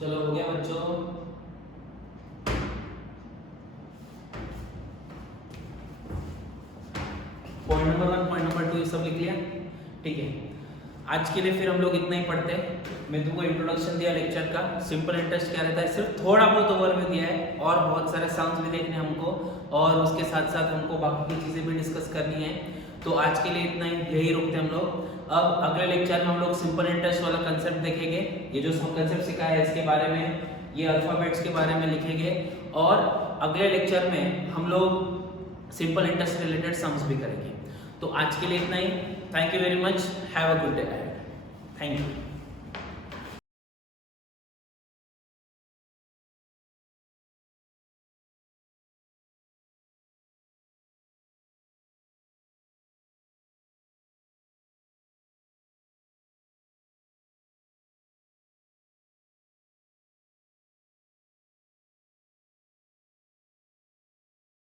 चलो हो गया बच्चों, पॉइंट नंबर 1 पॉइंट नंबर 2 ये सब लिख लिया, ठीक है। आज के लिए फिर हम लोग इतना ही पढ़ते हैं। मैं तुमको इंट्रोडक्शन दिया लेक्चर का, सिंपल इंटरेस्ट क्या रहता है, सिर्फ थोड़ा बहुत ओवरव्यू दिया है, और बहुत सारे साउंड्स भी देखने हमको, और उसके साथ साथ हमको बाकी की चीज़ें भी डिस्कस करनी है। तो आज के लिए इतना ही, यही रुकते हम लोग। अब अगले लेक्चर में हम लोग सिंपल इंटरेस्ट वाला कंसेप्ट देखेंगे, ये जो कंसेप्ट सिखाया है इसके बारे में, ये अल्फाबेट्स के बारे में लिखेंगे, और अगले लेक्चर में हम लोग सिंपल इंटरेस्ट रिलेटेड सम्स भी करेंगे। तो आज के लिए इतना ही, thank you very much, have a good day, thank you.